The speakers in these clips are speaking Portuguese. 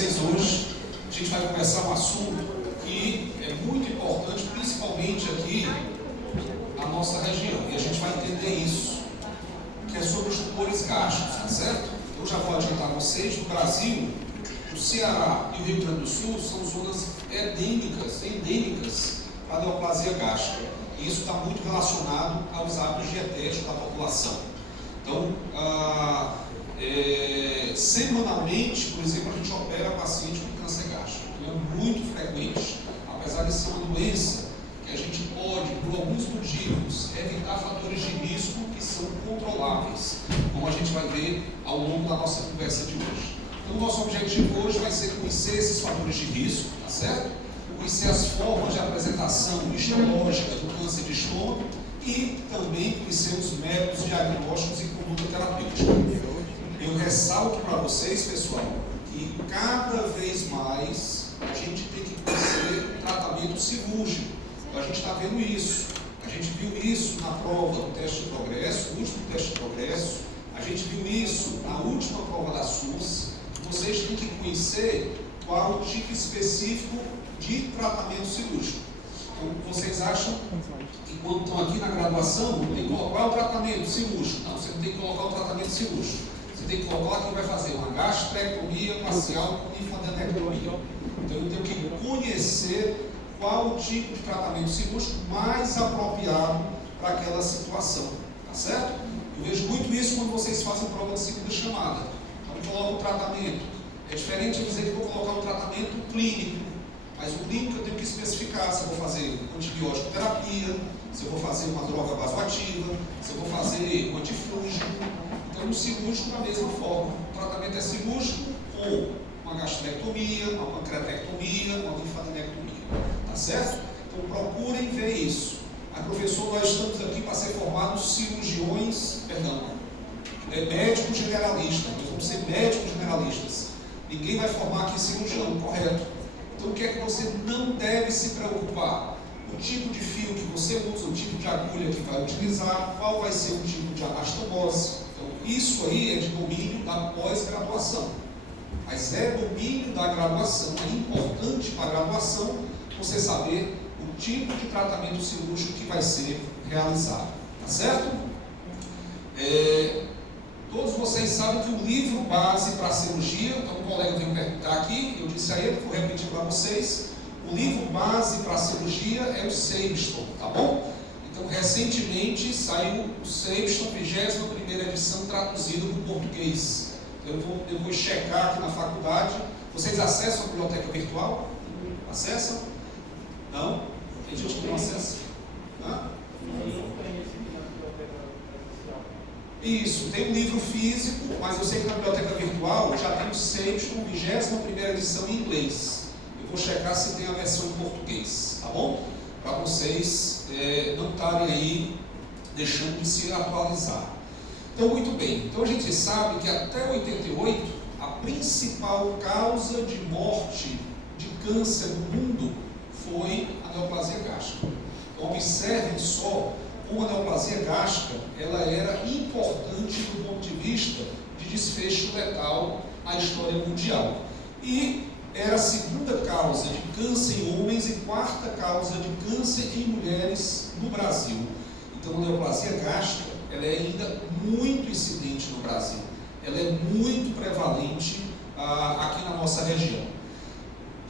vocês hoje. A gente vai conversar um assunto que é muito importante, principalmente aqui na nossa região, e a gente vai entender isso, que é sobre os tumores gástricos, tá certo? Eu já vou adiantar a vocês, no Brasil, o Ceará e o Rio Grande do Sul são zonas endêmicas para a neoplasia gástrica, e isso está muito relacionado aos hábitos dietéticos da população. Então, semanalmente, por exemplo, a gente opera paciente com câncer gástrico. Então, é muito frequente, apesar de ser uma doença que a gente pode, por alguns motivos, evitar fatores de risco que são controláveis, como a gente vai ver ao longo da nossa conversa de hoje. Então, o nosso objetivo hoje vai ser conhecer esses fatores de risco, tá certo? Conhecer as formas de apresentação histológica do câncer de estômago e também conhecer os métodos diagnósticos e conduta terapêutica. Eu ressalto para vocês, pessoal, que cada vez mais a gente tem que conhecer o tratamento cirúrgico. Então, a gente está vendo isso. A gente viu isso na prova do teste de progresso, o último teste de progresso. A gente viu isso na última prova da SUS. Vocês têm que conhecer qual o tipo específico de tratamento cirúrgico. Então, vocês acham que quando estão aqui na graduação, tem que colocar o tratamento cirúrgico? Não, você não tem que colocar o tratamento cirúrgico. Você tem que colocar que vai fazer uma gastrectomia parcial com linfadenectomia. Então, eu tenho que conhecer qual o tipo de tratamento cirúrgico mais apropriado para aquela situação, tá certo? Eu vejo muito isso quando vocês fazem prova de segunda chamada. Então, coloca o tratamento. É diferente de dizer que vou colocar um tratamento clínico, mas o clínico eu tenho que especificar se eu vou fazer antibiótico terapia, se eu vou fazer uma droga vasoativa, se eu vou fazer um antifúngico. Então, no cirúrgico, da mesma forma, o tratamento é cirúrgico ou uma gastrectomia, uma pancreatectomia, uma linfadenectomia, tá certo? Então, procurem ver isso. Mas, professor, nós estamos aqui para ser formados médicos generalistas, nós vamos ser médicos generalistas. Ninguém vai formar aqui cirurgião, correto? Então, o que é que você não deve se preocupar? O tipo de fio que você usa, o tipo de agulha que vai utilizar, qual vai ser o tipo de anastomose. Então, isso aí é de domínio da pós-graduação. Mas é domínio da graduação. É importante para a graduação você saber o tipo de tratamento cirúrgico que vai ser realizado. Tá certo? Todos vocês sabem que o livro base para a cirurgia, então um colega veio perguntar aqui, eu disse a ele, vou repetir para vocês, o livro base para a cirurgia é o Sabiston, tá bom? Então, recentemente saiu o Sabiston, 21ª edição, traduzido para o português. Então, eu vou depois checar aqui na faculdade. Vocês acessam a biblioteca virtual? Acessam? Não? Tem gente que não acessa? Hã? Isso, tem um livro físico, mas eu sei que na biblioteca virtual já tem o Sabiston, 21ª edição em inglês. Eu vou checar se tem a versão em português, tá bom? Para vocês não estarem aí deixando de se atualizar. Então, muito bem. Então, a gente sabe que até 88, a principal causa de morte de câncer no mundo foi a neoplasia gástrica. Então, observem só como a neoplasia gástrica ela era importante do ponto de vista de desfecho letal na história mundial. E era a segunda causa de câncer em homens e quarta causa de câncer em mulheres no Brasil. Então, a neoplasia gástrica ela é ainda muito incidente no Brasil. Ela é muito prevalente aqui na nossa região.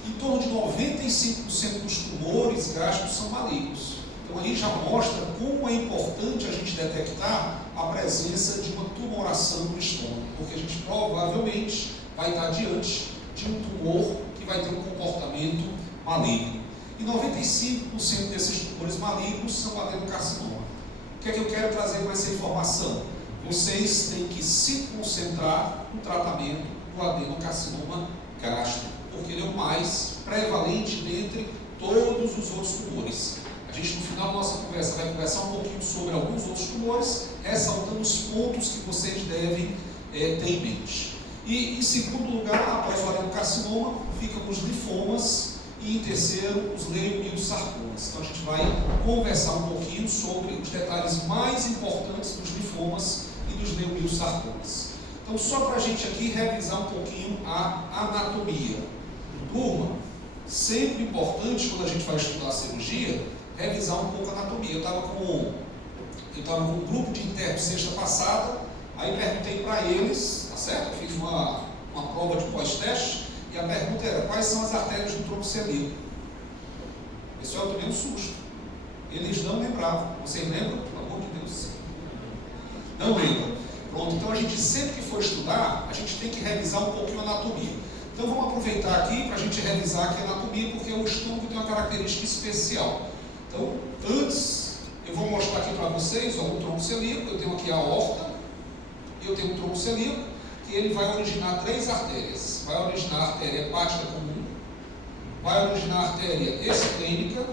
Em torno de 95% dos tumores gástricos são malignos. Então, aí já mostra como é importante a gente detectar a presença de uma tumoração no estômago, porque a gente provavelmente vai estar diante de um tumor que vai ter um comportamento maligno. E 95% desses tumores malignos são adenocarcinoma. O que é que eu quero trazer com essa informação? Vocês têm que se concentrar no tratamento do adenocarcinoma gástrico, porque ele é o mais prevalente dentre todos os outros tumores. A gente, no final da nossa conversa, vai conversar um pouquinho sobre alguns outros tumores, ressaltando os pontos que vocês devem ter em mente. E, em segundo lugar, após o adenocarcinoma, ficam os linfomas e, em terceiro, os leiomiosarcomas. Então, a gente vai conversar um pouquinho sobre os detalhes mais importantes dos linfomas e dos leiomiosarcomas. Então, só para a gente aqui revisar um pouquinho a anatomia. Turma, sempre importante quando a gente vai estudar a cirurgia, revisar um pouco a anatomia. Eu estava com um grupo de internos sexta passada, aí perguntei para eles, tá certo? Eu fiz uma prova de pós-teste, e a pergunta era: quais são as artérias do tronco celíaco? Pessoal, eu tomei um susto. Eles não lembravam. Vocês lembram? Pelo amor de Deus. Não lembram. Pronto, então a gente sempre que for estudar, a gente tem que revisar um pouquinho a anatomia. Então vamos aproveitar aqui para a gente revisar aqui a anatomia, porque o estômago tem uma característica especial. Então, antes, eu vou mostrar aqui para vocês, ó, o tronco celíaco. Eu tenho aqui a aorta, e eu tenho o tronco celíaco, que ele vai originar três artérias. Vai originar a artéria hepática comum, vai originar a artéria esplênica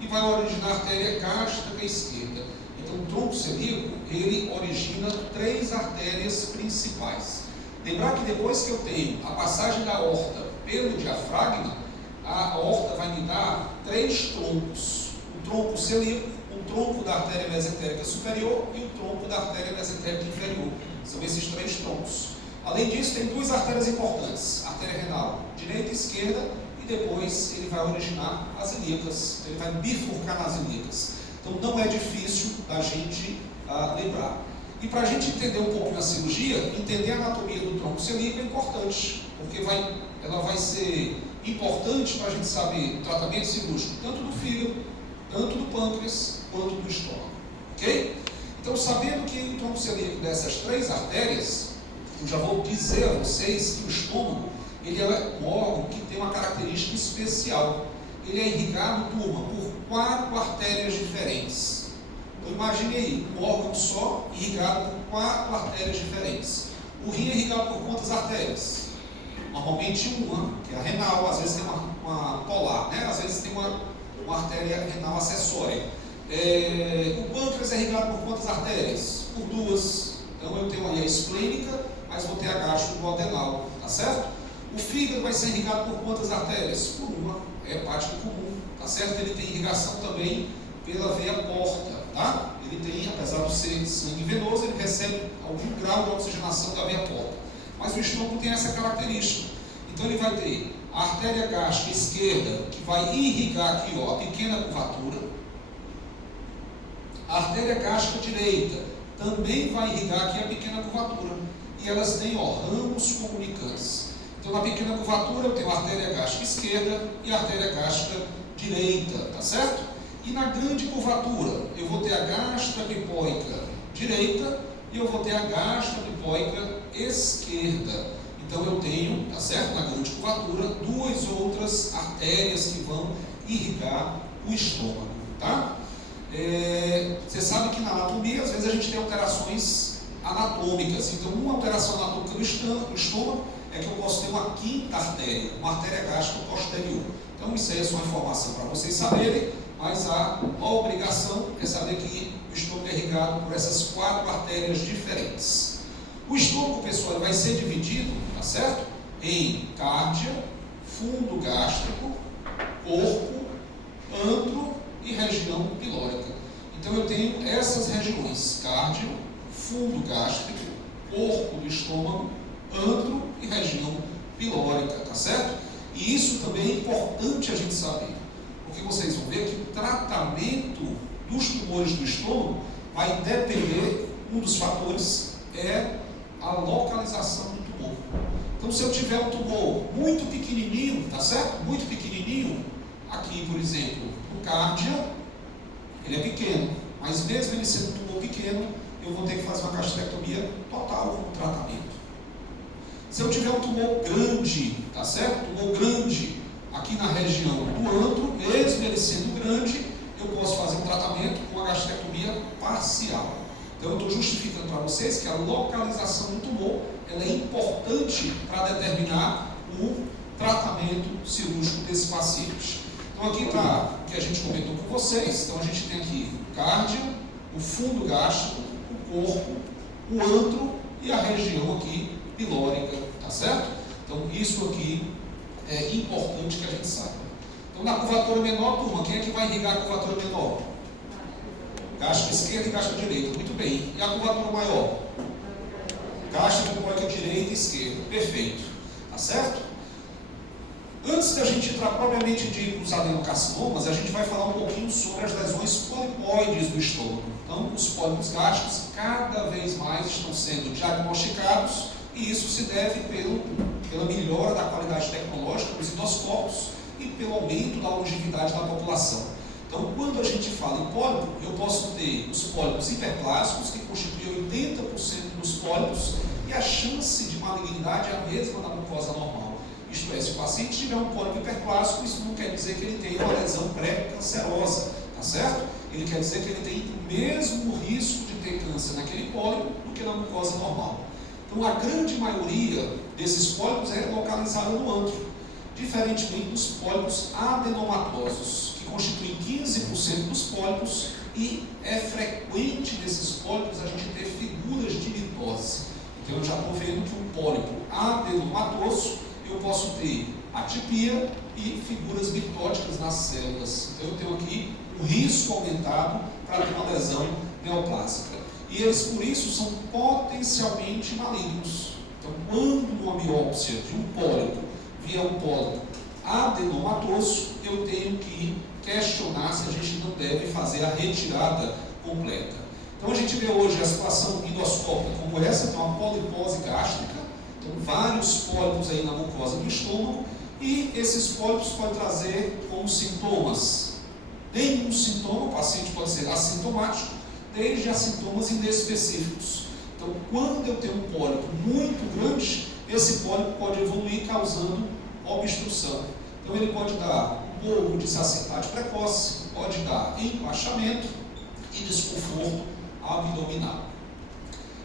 e vai originar a artéria gástrica esquerda. Então, o tronco celíaco, ele origina três artérias principais. Lembrar que depois que eu tenho a passagem da aorta pelo diafragma, a aorta vai me dar três troncos: o tronco celíaco, o tronco da artéria mesentérica superior e o tronco da artéria mesentérica inferior. São esses três troncos. Além disso, tem duas artérias importantes: a artéria renal direita e esquerda, e depois ele vai originar as ilíacas, ele vai bifurcar nas ilíacas. Então não é difícil da gente lembrar. E para a gente entender um pouquinho a cirurgia, entender a anatomia do tronco celíaco é importante, porque ela vai ser importante para a gente saber o tratamento cirúrgico, tanto do fígado, tanto do pâncreas, quanto do estômago. Ok? Então, sabendo que o tronco celíaco dessas três artérias, eu já vou dizer a vocês que o estômago, ele é um órgão que tem uma característica especial. Ele é irrigado, turma, por 4 artérias diferentes. Então imagine aí, um órgão só irrigado por 4 artérias diferentes. O rim é irrigado por quantas artérias? Normalmente uma, que é a renal, às vezes tem uma polar, né? Às vezes tem uma artéria renal acessória. O pâncreas é irrigado por quantas artérias? Por 2. Então eu tenho aí a esplênica, mas vou ter a gastroduodenal, tá certo? O fígado vai ser irrigado por quantas artérias? Por uma, é hepática comum, tá certo? Ele tem irrigação também pela veia porta, tá? Ele tem, apesar de ser sangue venoso, ele recebe algum grau de oxigenação da veia porta. Mas o estômago tem essa característica. Então ele vai ter a artéria gástrica esquerda, que vai irrigar aqui, ó, a pequena curvatura. A artéria gástrica direita também vai irrigar aqui a pequena curvatura. E elas têm, ó, ramos comunicantes. Então, na pequena curvatura, eu tenho a artéria gástrica esquerda e a artéria gástrica direita, tá certo? E na grande curvatura, eu vou ter a gastroepipóica direita e eu vou ter a gastroepipóica esquerda. Então, eu tenho, tá certo? Na grande curvatura, 2 outras artérias que vão irrigar o estômago, tá? Você sabe que na anatomia, às vezes a gente tem alterações anatômicas. Então, uma alteração anatômica do estômago é que eu posso ter uma quinta artéria, uma artéria gástrica posterior. Então, isso aí é só informação para vocês saberem, mas a obrigação é saber que o estômago é irrigado por essas 4 artérias diferentes. O estômago, pessoal, vai ser dividido, tá certo? Em cárdia, fundo gástrico, corpo, antro e região pilórica. Então, eu tenho essas regiões: cárdio, fundo gástrico, corpo do estômago, antro e região pilórica, tá certo? E isso também é importante a gente saber, porque vocês vão ver que o tratamento dos tumores do estômago vai depender, um dos fatores é a localização do tumor. Então, se eu tiver um tumor muito pequenininho, tá certo? Muito pequenininho, aqui, por exemplo, no cárdia, ele é pequeno, mas mesmo ele sendo um tumor pequeno, eu vou ter que fazer uma gastrectomia total como tratamento. Se eu tiver um tumor grande, tá certo? Tumor grande aqui na região do antro, mesmo ele sendo grande, eu posso fazer um tratamento com a gastrectomia parcial. Então eu estou justificando para vocês que a localização do tumor ela é importante para determinar o tratamento cirúrgico desse paciente. Então aqui está o que a gente comentou com vocês. Então a gente tem aqui o cárdio, o fundo gástrico, o corpo, o antro e a região aqui pilórica, tá certo? Então isso aqui é importante que a gente saiba. Então na curvatura menor, turma, quem é que vai irrigar a curvatura menor? Gástrica esquerda e gástrica direita, muito bem. E a curvatura maior? gástrica, cólica direita e esquerda. Perfeito. Tá certo? Antes da gente entrar propriamente dito nos adenocarcinomas, a gente vai falar um pouquinho sobre as lesões polipoides do estômago. Então, os pólipos gástricos cada vez mais estão sendo diagnosticados, e isso se deve pela melhora da qualidade tecnológica dos endoscópios e pelo aumento da longevidade da população. Então, quando a gente fala em pólipo, eu posso ter os pólipos hiperplásicos, que constituem 80% dos pólipos, e a chance de malignidade é a mesma da mucosa normal. Isto é, se o paciente tiver um pólipo hiperplástico, isso não quer dizer que ele tenha uma lesão pré-cancerosa, tá certo? Ele quer dizer que ele tem o mesmo risco de ter câncer naquele pólipo do que na mucosa normal. Então, a grande maioria desses pólipos é localizada no ântro, diferentemente dos pólipos adenomatosos, que constituem 15% dos pólipos, e é frequente nesses pólipos a gente ter figuras de mitose. Então, eu já estou vendo que um pólipo adenomatoso, eu posso ter atipia e figuras mitóticas nas células. Então, eu tenho aqui um risco aumentado para ter uma lesão neoplásica. E eles, por isso, são potencialmente malignos. Então, quando uma biópsia de um pólipo vier um pólipo adenomatoso, eu tenho que questionar se a gente não deve fazer a retirada completa. Então, a gente vê hoje a situação endoscópica como essa, tem uma polipose gástrica. Então, vários pólipos aí na mucosa do estômago, e esses pólipos podem trazer como sintomas nenhum sintoma, o paciente pode ser assintomático, desde a sintomas inespecíficos. Então, quando eu tenho um pólipo muito grande, esse pólipo pode evoluir causando obstrução. Então, ele pode dar um pouco de saciedade precoce, pode dar empachamento e desconforto abdominal.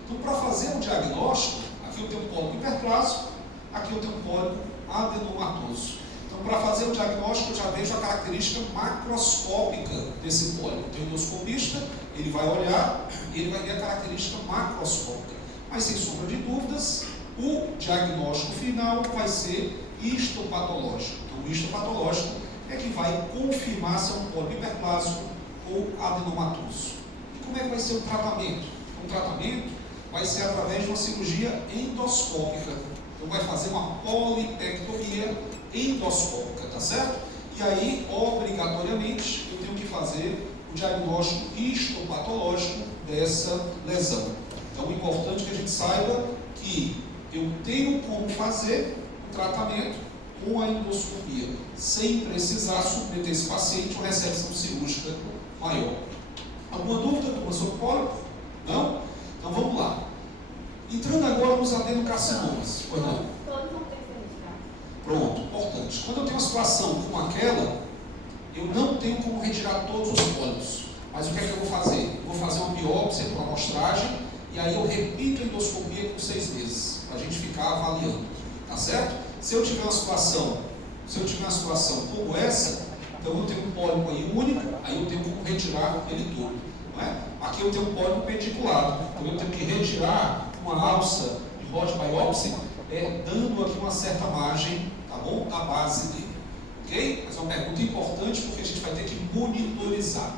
Então, para fazer um diagnóstico, aqui eu tenho um pólipo hiperplásico, aqui eu tenho um pólipo adenomatoso. Então, para fazer o diagnóstico, eu já vejo a característica macroscópica desse pólipo. Então, o endoscopista, ele vai olhar e ele vai ver a característica macroscópica. Mas, sem sombra de dúvidas, o diagnóstico final vai ser histopatológico. Então, o histopatológico é que vai confirmar se é um pólipo hiperplásico ou adenomatoso. E como é que vai ser o tratamento? O tratamento vai ser através de uma cirurgia endoscópica. Então, vai fazer uma polipectomia endoscópica, tá certo? E aí, obrigatoriamente, eu tenho que fazer o diagnóstico histopatológico dessa lesão. Então, o importante é que a gente saiba que eu tenho como fazer o tratamento com a endoscopia, sem precisar submeter esse paciente a uma resecção cirúrgica maior. Alguma dúvida, turma, sobre o pólipo? Não? Então, vamos lá. Entrando agora nos adenocarcinomas. Pois não? Todos vão ter que ser retirados. Pronto, importante. Quando eu tenho uma situação como aquela, eu não tenho como retirar todos os pólipos. Mas o que é que eu vou fazer? Eu vou fazer uma biópsia por amostragem, e aí eu repito a endoscopia por 6 meses, para a gente ficar avaliando. Tá certo? Se eu tiver uma situação como essa, então eu tenho um pólipo aí único, aí eu tenho como retirar ele todo. Não é? Aqui eu tenho um pólipo pediculado, então eu tenho que retirar uma alça de Rod biopsy, dando aqui uma certa margem, tá bom? Da base dele. Ok? Mas é uma pergunta importante, porque a gente vai ter que monitorizar.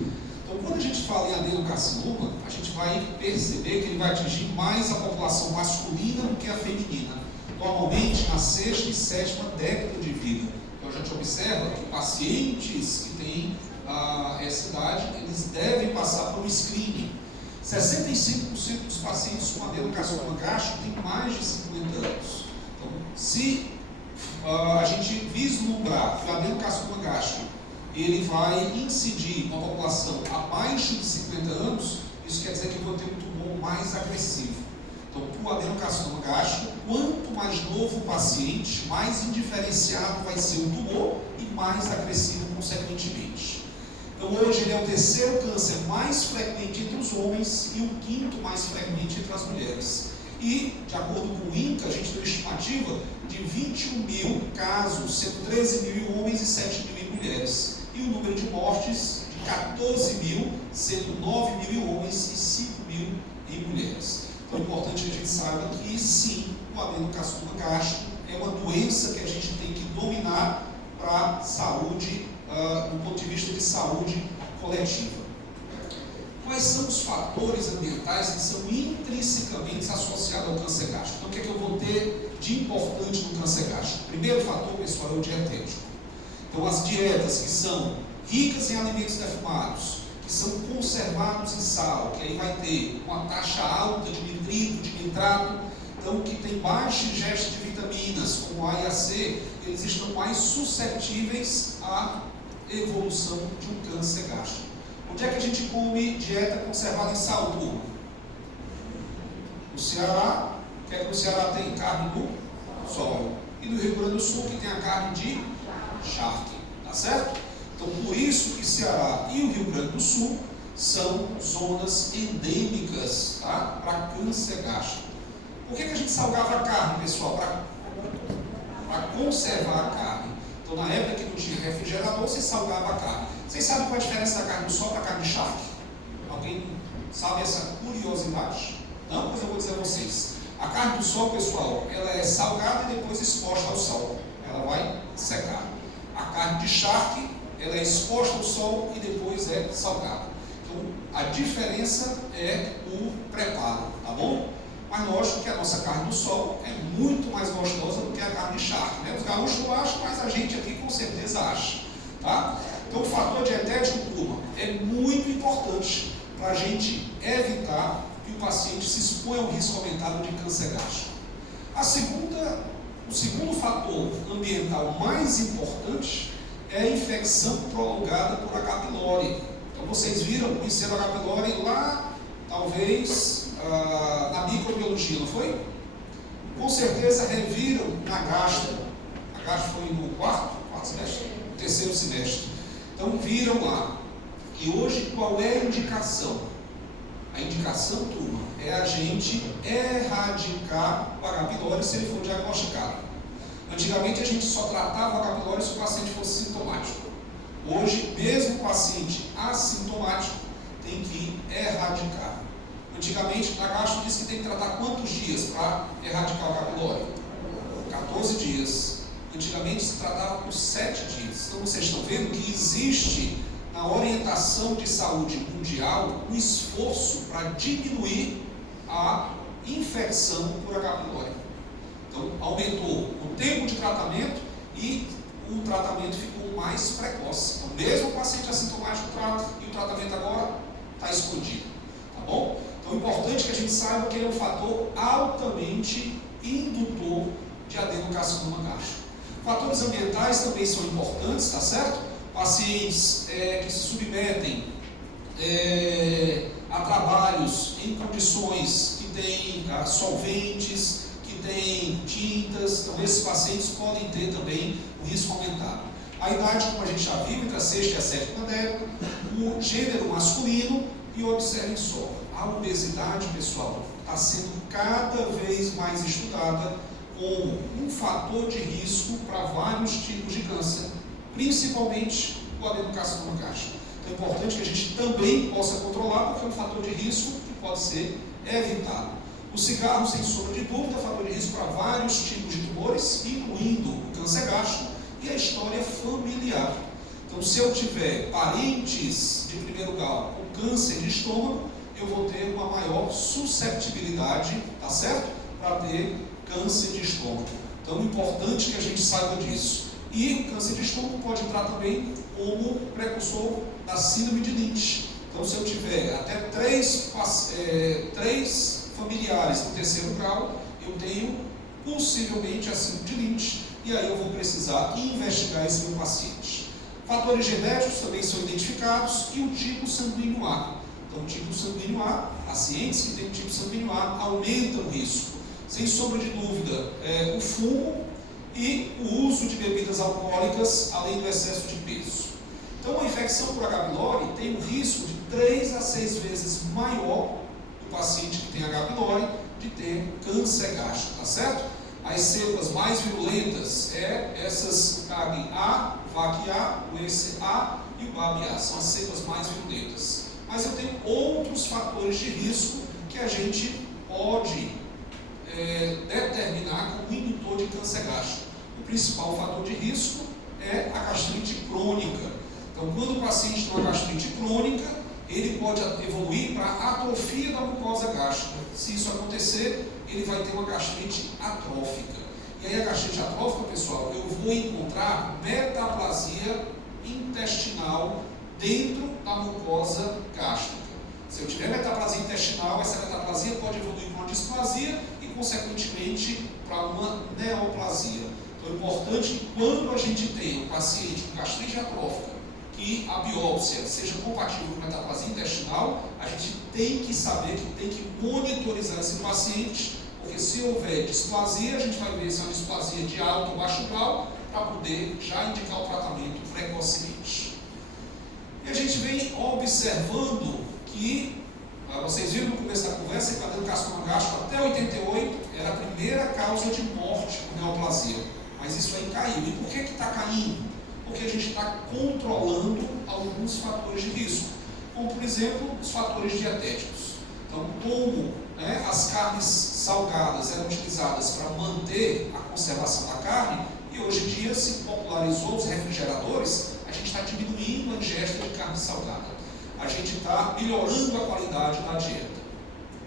Então, quando a gente fala em adenocarcinoma, a gente vai perceber que ele vai atingir mais a população masculina do que a feminina. Normalmente na 6ª e 7ª década de vida. Então, a gente observa que pacientes que têm essa idade, eles devem passar por um screening. 65% dos pacientes com adenocarcinoma gástrico têm mais de 50 anos. Então, se a gente vislumbrar que o adenocarcinoma gástrico ele vai incidir uma população abaixo de 50 anos, isso quer dizer que eu vou ter um tumor mais agressivo. Então, para o adenocarcinoma gástrico, quanto mais novo o paciente, mais indiferenciado vai ser o tumor e mais agressivo consequentemente. Então, hoje ele é o 3º câncer mais frequente entre os homens e o 5º mais frequente entre as mulheres. E, de acordo com o INCA, a gente tem uma estimativa de 21 mil casos, sendo 13 mil em homens e 7 mil em mulheres. E o número de mortes de 14 mil, sendo 9 mil em homens e 5 mil em mulheres. Então é importante que a gente saiba que sim, o adenocarcinoma gástrico é uma doença que a gente tem que dominar para a saúde, do ponto de vista de saúde coletiva. Qual quais são os fatores ambientais que são intrinsecamente associados ao câncer gástrico? Então, o que é que eu vou ter de importante no câncer gástrico? Primeiro fator, pessoal, é o dietético. Então, as dietas que são ricas em alimentos defumados, que são conservados em sal, que aí vai ter uma taxa alta de nitrito, de nitrato, então que tem baixa ingesta de vitaminas, como A e a C, eles estão mais suscetíveis à evolução de um câncer gástrico. Onde é que a gente come dieta conservada em sal, turma? No Ceará, o que é que no Ceará tem? Carne do sol. E no Rio Grande do Sul, que tem a carne de charque, tá certo? Então, por isso que Ceará e o Rio Grande do Sul são zonas endêmicas, tá? Para câncer gástrico. Por que a gente salgava a carne, pessoal? Para conservar a carne. Então, na época que não tinha refrigerador, você salgava a carne. Vocês sabem qual é a diferença da carne do sol para a carne de charque? Alguém sabe essa curiosidade? Não? Pois eu vou dizer a vocês. A carne do sol, pessoal, ela é salgada e depois exposta ao sol. Ela vai secar. A carne de charque, ela é exposta ao sol e depois é salgada. Então, a diferença é o preparo, tá bom? Mas lógico que a nossa carne do sol é muito mais gostosa do que a carne de charque, né? Os gaúchos não acham, mas a gente aqui com certeza acha, tá? Então, o fator dietético, turma, é muito importante para a gente evitar que o paciente se exponha ao risco aumentado de câncer gástrico. O segundo fator ambiental mais importante é a infecção prolongada por H. pylori. Então, vocês viram, conheceram H. pylori lá, talvez, na microbiologia, não foi? Com certeza reviram na gastro. A gastro foi no quarto semestre? Terceiro semestre. Então, viram lá. E hoje, qual é a indicação? A indicação, turma, é a gente erradicar o H. pylori se ele for diagnosticado. Antigamente, a gente só tratava o H. pylori se o paciente fosse sintomático. Hoje, mesmo o paciente assintomático tem que erradicar. Antigamente, na gastro disse que tem que tratar quantos dias para erradicar o H. pylori? 14 dias. Antigamente se tratava por 7 dias. Então vocês estão vendo que existe na orientação de saúde mundial um esforço para diminuir a infecção por H. pylori. Então aumentou o tempo de tratamento e o tratamento ficou mais precoce. Então mesmo o paciente assintomático trata e o tratamento agora está escondido. Tá bom? Então é importante que a gente saiba que ele é um fator altamente indutor de adenocarcinoma gástrico. Fatores ambientais também são importantes, tá certo? Pacientes que se submetem a trabalhos em condições que têm solventes, que têm tintas, então esses pacientes podem ter também o risco aumentado. A idade, como a gente já viu, entre a sexta e a sétima década, o gênero masculino e observem só, a obesidade, pessoal, está sendo cada vez mais estudada como um fator de risco para vários tipos de câncer, principalmente o adenocarcinoma gástrico. Então é importante que a gente também possa controlar, porque é um fator de risco que pode ser evitado. O cigarro, sem sombra de dúvida, é fator de risco para vários tipos de tumores, incluindo o câncer gástrico e a história familiar. Então, se eu tiver parentes de primeiro grau com câncer de estômago, eu vou ter uma maior susceptibilidade, tá certo? Para ter câncer de estômago. Então, é importante que a gente saiba disso. E o câncer de estômago pode entrar também como precursor da síndrome de Lynch. Então, se eu tiver até três familiares no terceiro grau, eu tenho possivelmente a síndrome de Lynch, e aí eu vou precisar investigar esse meu paciente. Fatores genéticos também são identificados e o tipo sanguíneo A. Então, o tipo sanguíneo A, pacientes que têm o tipo sanguíneo A aumentam o risco. Sem sombra de dúvida, o fumo e o uso de bebidas alcoólicas, além do excesso de peso. Então, a infecção por H. pylori tem um risco de 3 a 6 vezes maior do paciente que tem H. pylori de ter câncer gástrico, tá certo? As cepas mais virulentas essas KAG-A, VAC-A, o EC-A e o BAB-A, são as cepas mais virulentas. Mas eu tenho outros fatores de risco que a gente pode determinar como indutor de câncer gástrico. O principal fator de risco é a gastrite crônica. Então, quando o paciente tem uma gastrite crônica, ele pode evoluir para atrofia da mucosa gástrica. Se isso acontecer, ele vai ter uma gastrite atrófica. E aí a gastrite atrófica, pessoal, eu vou encontrar metaplasia intestinal dentro da mucosa gástrica. Se eu tiver metaplasia intestinal, essa metaplasia pode evoluir para uma displasia e, consequentemente, para uma neoplasia. Então é importante que quando a gente tem um paciente com gastrite atrófica, que a biópsia seja compatível com metaplasia intestinal, a gente tem que saber que tem que monitorizar esse paciente, porque se houver displasia, a gente vai ver se é uma displasia de alto ou baixo grau, para poder já indicar o tratamento precocemente. E a gente vem observando que, vocês viram no começo da conversa, que o adenocarcinoma gástrico até 88 era a primeira causa de morte por neoplasia, mas isso aí caiu. E por que está caindo? Porque a gente está controlando alguns fatores de risco, como por exemplo os fatores dietéticos. Então, como as carnes salgadas eram utilizadas para manter a conservação da carne, e hoje em dia se popularizou os refrigeradores, a gente está diminuindo a ingesta de carne salgada. A gente está melhorando a qualidade da dieta.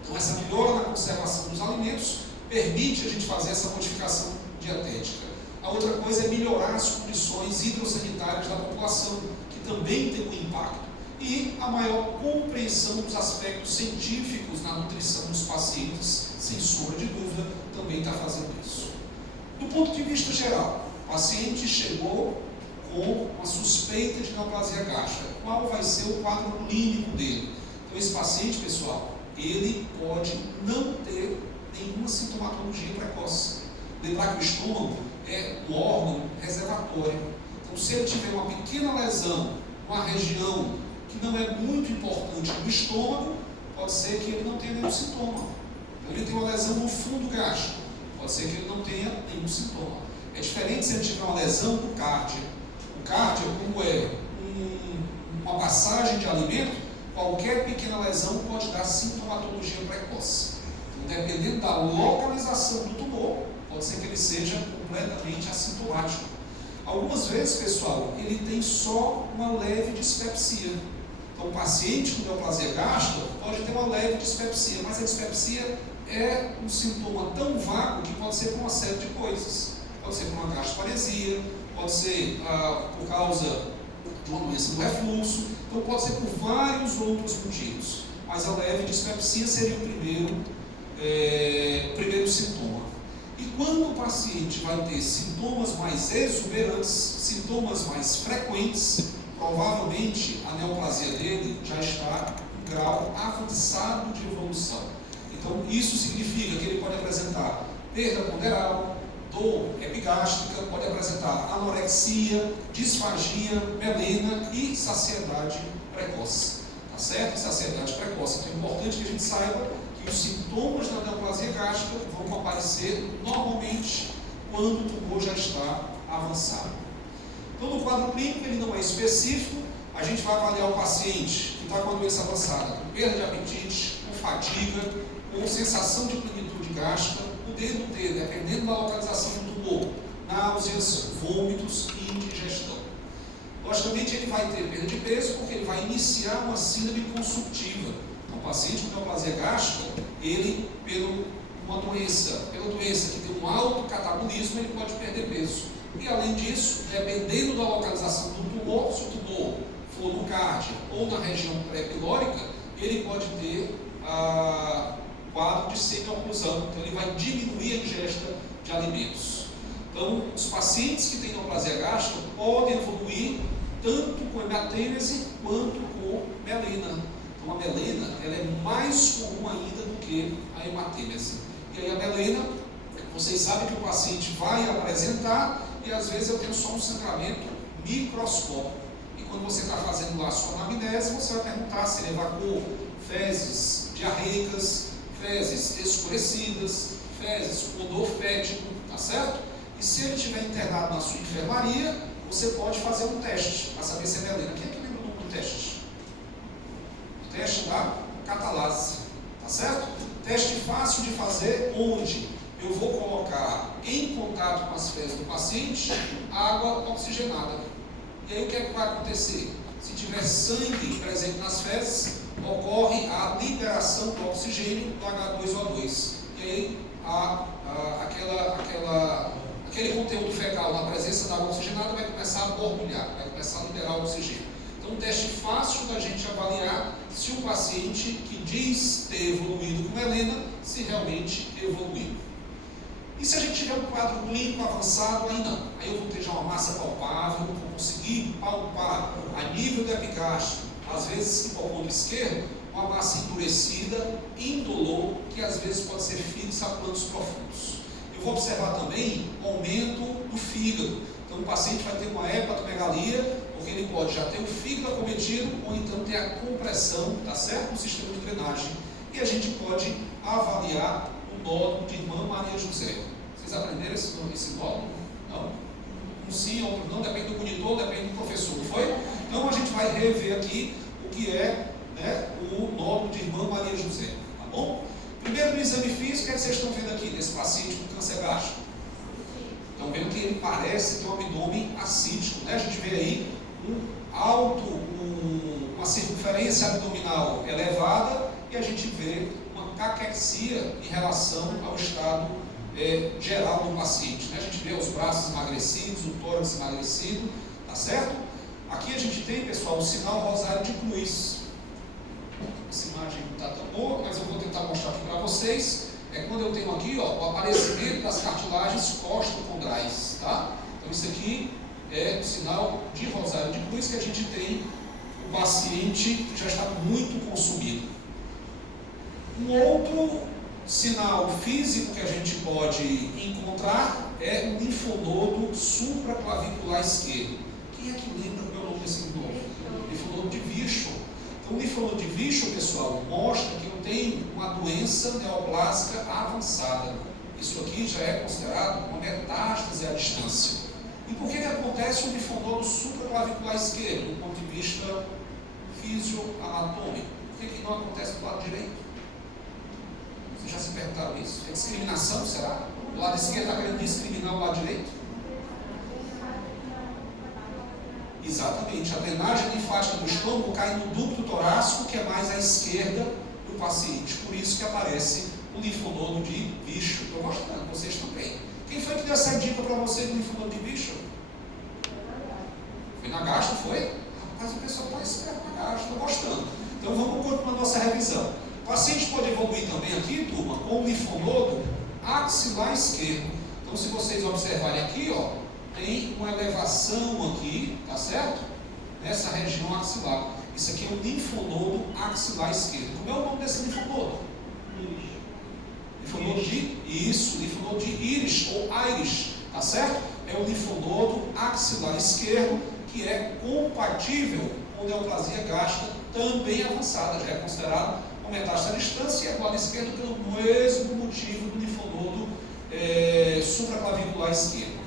Então, essa melhora na conservação dos alimentos permite a gente fazer essa modificação dietética. A outra coisa é melhorar as condições hidrossanitárias da população, que também tem um impacto. E a maior compreensão dos aspectos científicos na nutrição dos pacientes, sem sombra de dúvida, também está fazendo isso. Do ponto de vista geral, o paciente chegou com uma suspeita de neoplasia gástrica. Qual vai ser o quadro clínico dele? Então, esse paciente, pessoal, ele pode não ter nenhuma sintomatologia precoce. Lembrar que o estômago é um órgão reservatório. Então, se ele tiver uma pequena lesão, uma região que não é muito importante no estômago, pode ser que ele não tenha nenhum sintoma. Então, ele tem uma lesão no fundo gástrico, pode ser que ele não tenha nenhum sintoma. É diferente se ele tiver uma lesão no cárdia. O cárdia, como é uma passagem de alimento, qualquer pequena lesão pode dar sintomatologia precoce. Então, dependendo da localização do tumor, pode ser que ele seja completamente assintomático. Algumas vezes, pessoal, ele tem só uma leve dispepsia. Então, o paciente com neoplasia gástrica pode ter uma leve dispepsia, mas a dispepsia é um sintoma tão vago que pode ser por uma série de coisas. Pode ser por uma gastroparesia, pode ser por causa de uma doença do refluxo, então pode ser por vários outros motivos. Mas a leve dispepsia seria o primeiro sintoma. E quando o paciente vai ter sintomas mais exuberantes, sintomas mais frequentes, provavelmente a neoplasia dele já está em grau avançado de evolução. Então, isso significa que ele pode apresentar perda ponderal, dor epigástrica, pode apresentar anorexia, disfagia, melena e saciedade precoce. Tá certo? Saciedade precoce. Então, é importante que a gente saiba que os sintomas da neoplasia gástrica vão aparecer normalmente quando o tumor já está avançado. Então, no quadro clínico, ele não é específico, a gente vai avaliar o paciente que está com a doença avançada, com perda de apetite, com fadiga, com sensação de plenitude gástrica, podendo ter, dependendo da localização do tumor, náuseas, vômitos e indigestão. Logicamente, ele vai ter perda de peso porque ele vai iniciar uma síndrome consumptiva. Então, o paciente com neoplasia gástrica, ele, pela doença que tem um alto catabolismo, ele pode perder peso. E além disso, dependendo da localização do tumor, se o tumor for no cárdia ou na região pré-pilórica, ele pode ter quadro de semi-oclusão, então ele vai diminuir a ingesta de alimentos. Então, os pacientes que têm neoplasia gástrica podem evoluir tanto com hematêmese quanto com melena. Então, a melena ela é mais comum ainda do que a hematêmese. E aí a melena, vocês sabem que o paciente vai apresentar e às vezes eu tenho só um sangramento microscópico. E quando você está fazendo lá a sua anamnese, você vai perguntar se ele evacuou fezes diarreicas, fezes escurecidas, fezes com odor fétido, tá certo? E se ele estiver internado na sua enfermaria, você pode fazer um teste para saber se é melena. Quem é que lembra o nome do teste? O teste da catalase, tá certo? Teste fácil de fazer, onde eu vou colocar em contato com as fezes do paciente água oxigenada. E aí o que é que vai acontecer? Se tiver sangue presente nas fezes, ocorre a liberação do oxigênio do H2O2. E aí, aquele conteúdo fecal na presença da água oxigenada vai começar a borbulhar, vai começar a liberar o oxigênio. Então, um teste fácil da gente avaliar se o paciente que diz ter evoluído com melena, se realmente evoluiu. E se a gente tiver um quadro clínico avançado, aí não. Aí eu vou ter já uma massa palpável, vou conseguir palpar a nível do epigastro, às vezes hipocôndrio esquerdo, uma massa endurecida, indolor, que às vezes pode ser fixa a planos profundos. Eu vou observar também o aumento do fígado. Então o paciente vai ter uma hepatomegalia, porque ele pode já ter o fígado acometido, ou então ter a compressão, tá certo? No sistema de drenagem. E a gente pode avaliar o nódulo de Irmã Maria José. Vocês aprenderam esse nódulo? Não? Um sim, outro não, depende do monitor, depende do professor, não foi? Então a gente vai rever aqui o que é, né, o nódulo de Irmã Maria José, tá bom? Primeiro no exame físico, o que é que vocês estão vendo aqui desse paciente com câncer gástrico? Estão vendo que ele parece ter um abdômen acídico, né? A gente vê aí uma circunferência abdominal elevada e a gente vê uma caquexia em relação ao estado geral do paciente, né? A gente vê os braços emagrecidos, o tórax emagrecido, tá certo? Aqui a gente tem, pessoal, o sinal rosário de cruz. Essa imagem não está tão boa, mas eu vou tentar mostrar aqui para vocês. É quando eu tenho aqui, ó, o aparecimento das cartilagens costocondrais, tá? Então isso aqui é o sinal de rosário de cruz que a gente tem o paciente que já está muito consumido. Um outro sinal físico que a gente pode encontrar é o linfonodo supraclavicular esquerdo. Quem é que lembra qual é o nome desse linfonodo? Linfonodo de Virchow. Então, o linfonodo de Virchow, pessoal, mostra que eu tenho uma doença neoplásica avançada. Isso aqui já é considerado uma metástase à distância. E por que acontece o linfonodo supraclavicular esquerdo, do ponto de vista fisioanatômico? Por que não acontece do lado direito? Vocês já se perguntaram isso? É discriminação, será? O lado esquerdo está querendo discriminar o lado direito? Exatamente, a drenagem linfática do estômago cai no ducto torácico, que é mais à esquerda do paciente. Por isso que aparece o linfonodo de Virchow. Estou mostrando, vocês também. Quem foi que deu essa dica para você do linfonodo de Virchow? Foi na gastro, foi? Rapaz, o pessoal está esperto na gastro, estou gostando. Então vamos continuar a nossa revisão. O paciente pode evoluir também aqui, turma, com o linfonodo axilar esquerdo. Então se vocês observarem aqui, ó, tem uma elevação aqui, tá certo? Nessa região axilar. Isso aqui é o linfonodo axilar esquerdo. Como é o nome desse linfonodo? Linfonodo de linfonodo de íris ou iris, tá certo? É o linfonodo axilar esquerdo, que é compatível com neoplasia gástrica também avançada, já é considerado uma metástase à distância e é do lado esquerdo pelo mesmo motivo do linfonodo supraclavicular esquerdo.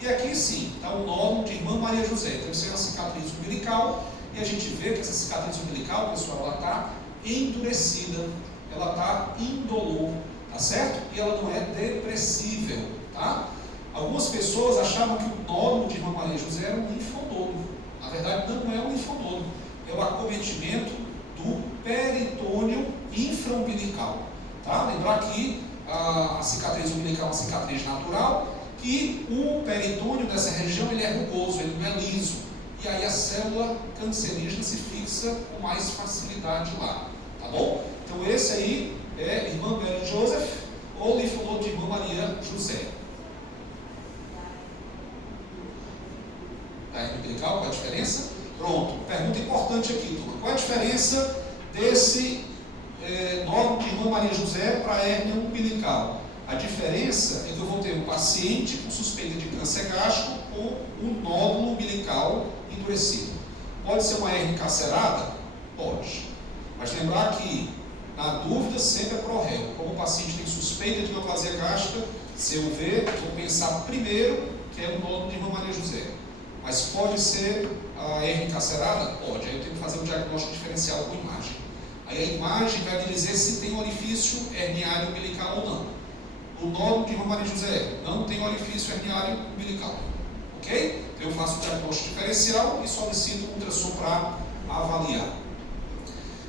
E aqui sim, está o nódulo de Irmã Maria José. Então isso é uma cicatriz umbilical e a gente vê que essa cicatriz umbilical, pessoal, ela está endurecida, ela está indolor, tá certo? E ela não é depressível, tá? Algumas pessoas achavam que o nódulo de Irmã Maria José era um linfonodo. Na verdade, não é um linfonodo, é o acometimento do peritônio infraumbilical, tá? Lembrar que a cicatriz umbilical é uma cicatriz natural, que o peritônio dessa região ele é rugoso, ele não é liso. E aí a célula cancerígena se fixa com mais facilidade lá. Tá bom? Então esse aí é Irmã Mary Joseph ou linfonodo de Irmã Maria José. Tá aí umbilical, qual é a diferença? Pronto, pergunta importante aqui, turma. Qual é a diferença desse nódulo de Irmã Maria José para a hérnia umbilical? A diferença é que eu vou ter um paciente com suspeita de câncer gástrico com um nódulo umbilical endurecido. Pode ser uma hérnia carcerada? Pode. Mas lembrar que, na dúvida, sempre é pro réu. Como o paciente tem suspeita de neoplasia gástrica, se eu ver, vou pensar primeiro que é o nódulo de Irmã Maria José. Mas pode ser a hérnia carcerada? Pode. Aí eu tenho que fazer um diagnóstico diferencial com imagem. Aí a imagem vai me dizer se tem orifício herniário umbilical ou não. O nódulo de Irmã Maria José não tem orifício herniário umbilical. ok? Então eu faço o diagnóstico diferencial e solicito um ultrassom para avaliar.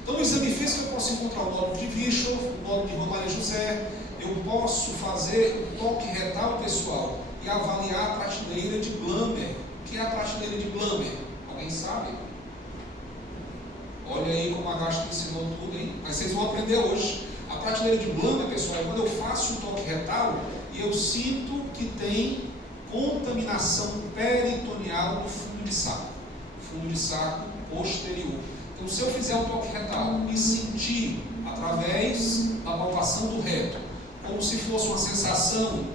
Então no exame físico eu posso encontrar o nódulo de Bischoff, o nódulo de Maria José, eu posso fazer o toque retal, pessoal, e avaliar a prateleira de Blammer. O que é a prateleira de Blammer? Alguém sabe? Olha aí como a Gasta ensinou tudo, hein? Mas vocês vão aprender hoje. A prateleira de Blammer, pessoal, é quando eu faço o toque retal e eu sinto que tem contaminação peritoneal no fundo de saco posterior. Então, se eu fizer o toque retal e sentir, através da palpação do reto, como se fosse uma sensação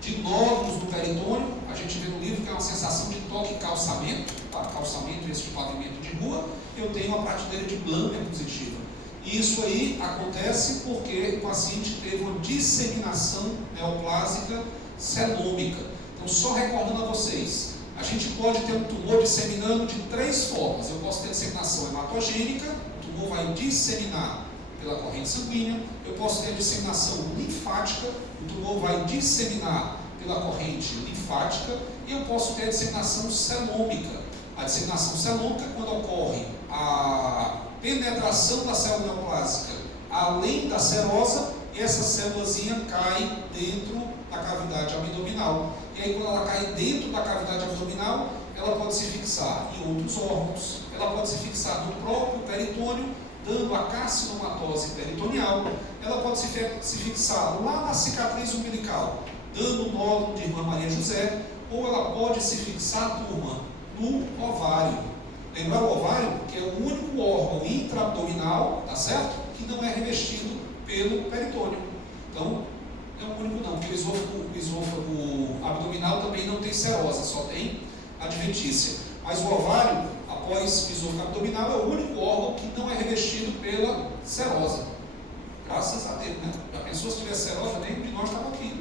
de nódulos no peritônio, a gente vê no livro que é uma sensação de toque calçamento, tá? Calçamento esse de pavimento de rua, eu tenho uma prateleira de Blammer positiva. E isso aí acontece porque o paciente teve uma disseminação neoplásica celômica. Então, só recordando a vocês, a gente pode ter um tumor disseminando de três formas. Eu posso ter disseminação hematogênica, o tumor vai disseminar pela corrente sanguínea. Eu posso ter a disseminação linfática, o tumor vai disseminar pela corrente linfática. E eu posso ter a disseminação celômica. A disseminação celômica, quando ocorre a penetração da célula neoplásica além da serosa, e essa célulazinha cai dentro da cavidade abdominal. E aí, quando ela cai dentro da cavidade abdominal, ela pode se fixar em outros órgãos, ela pode se fixar no próprio peritônio, dando a carcinomatose peritoneal, ela pode se fixar lá na cicatriz umbilical, dando o nódulo de Irmã Maria José, ou ela pode se fixar, turma, no ovário. Lembrar o ovário, que é o único órgão intraabdominal, tá certo? Que não é revestido pelo peritônio. Então, é o único não, porque o esôfago abdominal também não tem serosa, só tem adventícia. Mas o ovário, após o esôfago abdominal, é o único órgão que não é revestido pela serosa. Graças a Deus, né? Já pensou se tivesse serosa, nenhum de nós estava aqui.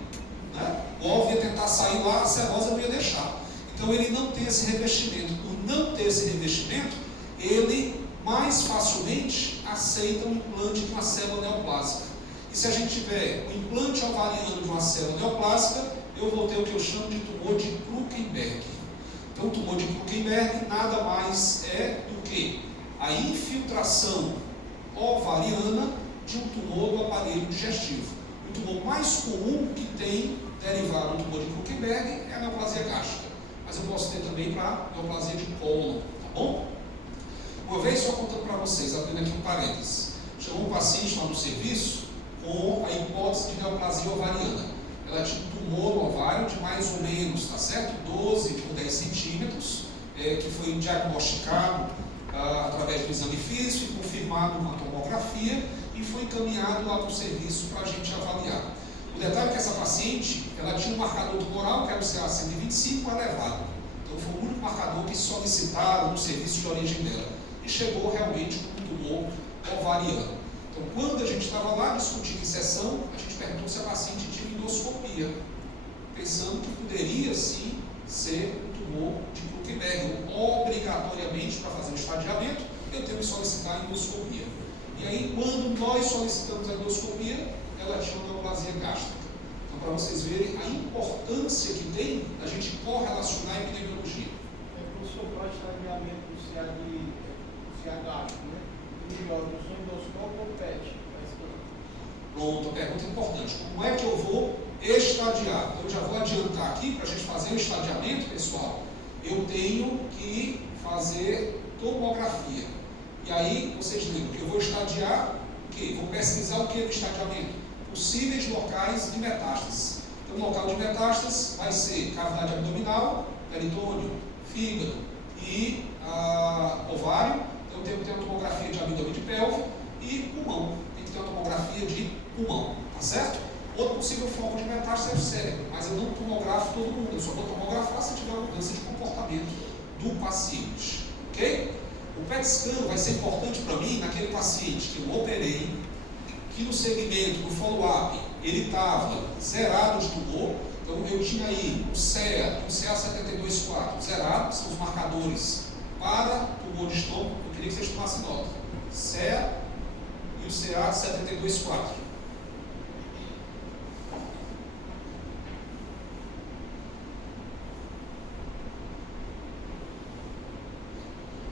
Né? O óvulo ia tentar sair lá, a serosa não ia deixar. Então ele não tem esse revestimento. Por não ter esse revestimento, ele mais facilmente aceita o implante de uma célula neoplásica. E se a gente tiver o implante ovariano de uma célula neoplásica, eu vou ter o que eu chamo de tumor de Krukenberg. Então o tumor de Krukenberg nada mais é do que a infiltração ovariana de um tumor do aparelho digestivo. O tumor mais comum que tem derivado do tumor de Krukenberg é a neoplasia gástrica. Mas eu posso ter também para neoplasia de cólon, tá bom? Uma vez, só contando para vocês, abrindo aqui um parênteses, chegou um paciente lá no serviço com a hipótese de neoplasia ovariana. Ela tinha um tumor no ovário de mais ou menos, tá certo? 12 por 10 centímetros, que foi diagnosticado através do exame físico e confirmado com a tomografia e foi encaminhado lá para o serviço para a gente avaliar. O detalhe é que essa paciente, ela tinha um marcador tumoral, que era o CA125 elevado. Então foi o único marcador que solicitaram no serviço de origem dela. E chegou realmente com um tumor ovariano. Então, quando a gente estava lá discutindo em sessão, a gente perguntou se a paciente tinha endoscopia, pensando que poderia sim ser um tumor de Krukenberg. Obrigatoriamente, para fazer o estadiamento, eu tenho que solicitar a endoscopia. E aí, quando nós solicitamos a endoscopia, ela tinha uma neoplasia gástrica. Então, para vocês verem a importância que tem a gente correlacionar a epidemiologia. Professor, para estadiamento do CA gástrico, né? Melhor, do endoscópio ou PET? Pronto, pergunta importante. Como é que eu vou estadiar? Eu já vou adiantar aqui, para a gente fazer o estadiamento, pessoal, eu tenho que fazer tomografia. E aí, vocês lembram que eu vou estadiar o quê? Vou pesquisar o que no estadiamento? Possíveis locais de metástase. Então, o local de metástase vai ser cavidade abdominal, peritônio, fígado e ovário. Então, eu tenho que ter uma tomografia de abdômen de pelve e pulmão. Tem que ter uma tomografia de pulmão, tá certo? Outro possível foco de metástase é o cérebro, mas eu não tomografo todo mundo, eu só vou tomografar se tiver uma mudança de comportamento do paciente, ok? O PET scan vai ser importante para mim naquele paciente que eu operei, que no segmento, no follow-up, ele estava zerado de tumor. Então eu tinha aí o CEA, o CA724 zerado, são os marcadores para tumor de estômago. Eu queria que vocês tomassem nota. CEA e o CA724.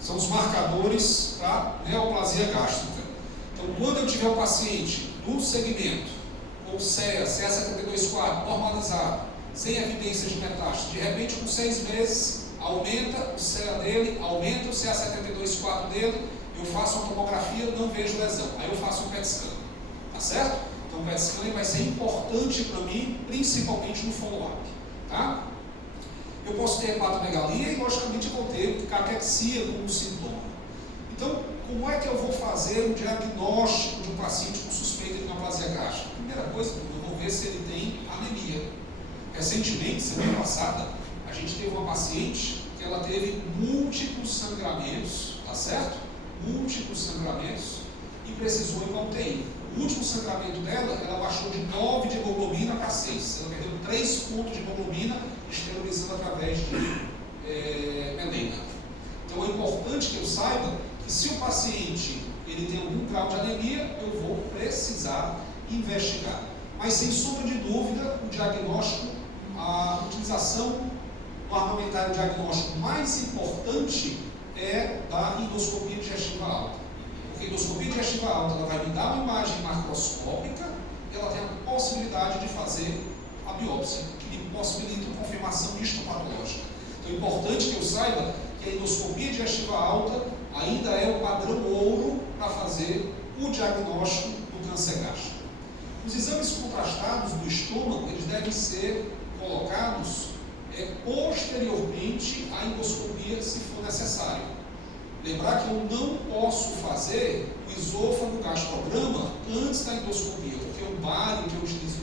São os marcadores para neoplasia gástrica. Então, quando eu tiver um paciente no segmento com CEA 72.4 normalizado, sem evidência de metástase, de repente com 6 meses, aumenta o CEA dele, aumenta o CA 72.4 dele, eu faço uma tomografia, não vejo lesão, aí eu faço um PET scan, tá certo? Então o PET scan vai ser importante para mim, principalmente no follow-up, tá? Eu posso ter hepatomegalia e logicamente eu vou ter caquexia como sintoma. Então, como é que eu vou fazer o diagnóstico de um paciente com suspeita de neoplasia gástrica? Primeira coisa, eu vou ver se ele tem anemia. Recentemente, semana passada, a gente teve uma paciente que ela teve múltiplos sangramentos, tá certo? Múltiplos sangramentos e precisou ir para UTI. O último sangramento dela, ela baixou de 9 de hemoglobina para 6. Ela perdeu 3 pontos de hemoglobina, esterilizando através de melena. Então é importante que eu saiba que se o paciente ele tem algum grau de anemia, eu vou precisar investigar. Mas sem sombra de dúvida, o diagnóstico, a utilização do armamentário diagnóstico mais importante é da endoscopia digestiva alta. Porque a endoscopia digestiva alta ela vai me dar uma imagem macroscópica e ela tem a possibilidade de fazer a biópsia, que me possibilita uma confirmação histopatológica. Então é importante que eu saiba que a endoscopia digestiva alta ainda é o padrão ouro para fazer o diagnóstico do câncer gástrico. Os exames contrastados do estômago, eles devem ser colocados posteriormente à endoscopia, se for necessário. Lembrar que eu não posso fazer o esôfago gastrograma antes da endoscopia, porque o bário que eu utilizo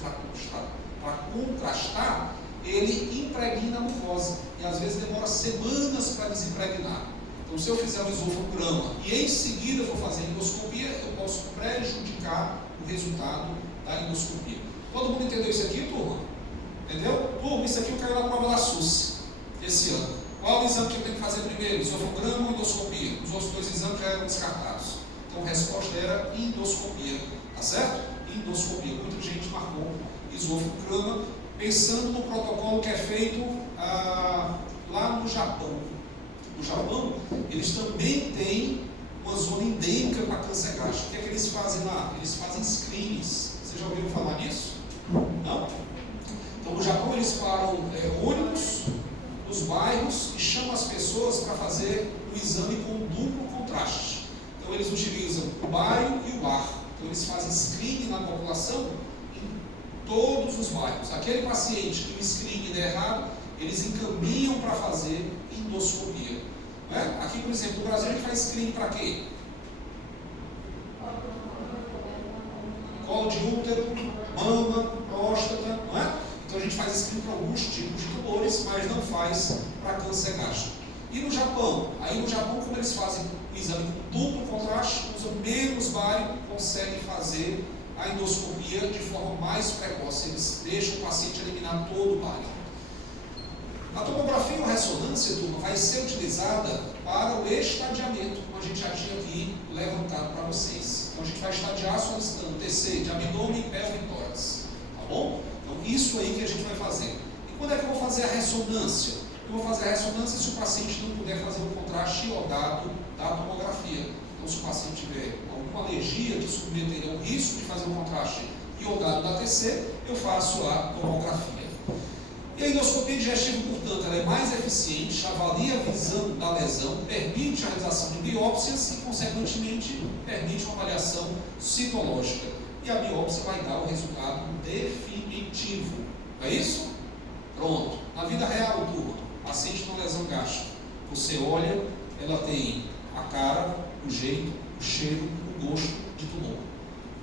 para contrastar, ele impregna a mucosa, e às vezes demora semanas para desimpregnar. Então, se eu fizer um esôfagograma e em seguida for fazer a endoscopia, eu posso prejudicar o resultado da endoscopia. Todo mundo entendeu isso aqui, turma? Entendeu? Turma, isso aqui caiu na prova da SUS esse ano. Qual o exame que eu tenho que fazer primeiro? Esofograma ou endoscopia? Os outros 2 exames já eram descartados. Então a resposta era endoscopia. Tá certo? Endoscopia. Muita gente marcou esofograma, pensando no protocolo que é feito lá no Japão. No Japão, eles também têm uma zona endêmica para câncer gástrico. O que é que eles fazem lá? Eles fazem screenings. Vocês já ouviram falar nisso? Não? Então, no Japão, eles param ônibus nos bairros e chamam as pessoas para fazer o exame com duplo contraste. Então, eles utilizam o bairro e o ar. Então, eles fazem screening na população em todos os bairros. Aquele paciente que o screening der errado, eles encaminham para fazer endoscopia. Não é? Aqui, por exemplo, no Brasil, a gente faz screening para quê? Colo de útero, mama, próstata, não é? Então a gente faz screening para alguns tipos de tumores, mas não faz para câncer gástrico. E no Japão? Aí no Japão, como eles fazem o exame com duplo contraste, usam menos bário, conseguem fazer a endoscopia de forma mais precoce. Eles deixam o paciente eliminar todo o bário. A tomografia ou ressonância, turma, vai ser utilizada para o estadiamento, como a gente já tinha aqui levantado para vocês. Então a gente vai estadiar solicitando TC de abdômen, pelve e tórax. Tá bom? Então isso aí que a gente vai fazer. E quando é que eu vou fazer a ressonância? Eu vou fazer a ressonância se o paciente não puder fazer o contraste iodado da tomografia. Então se o paciente tiver alguma alergia que submeteria ao risco de fazer o contraste iodado da TC, eu faço a tomografia. E a endoscopia digestiva, portanto, ela é mais eficiente, avalia a visão da lesão, permite a realização de biópsias e, consequentemente, permite uma avaliação citológica. E a biópsia vai dar o resultado definitivo. É isso? Pronto. Na vida real, turma, paciente com lesão gástrica, você olha, ela tem a cara, o jeito, o cheiro, o gosto de tumor.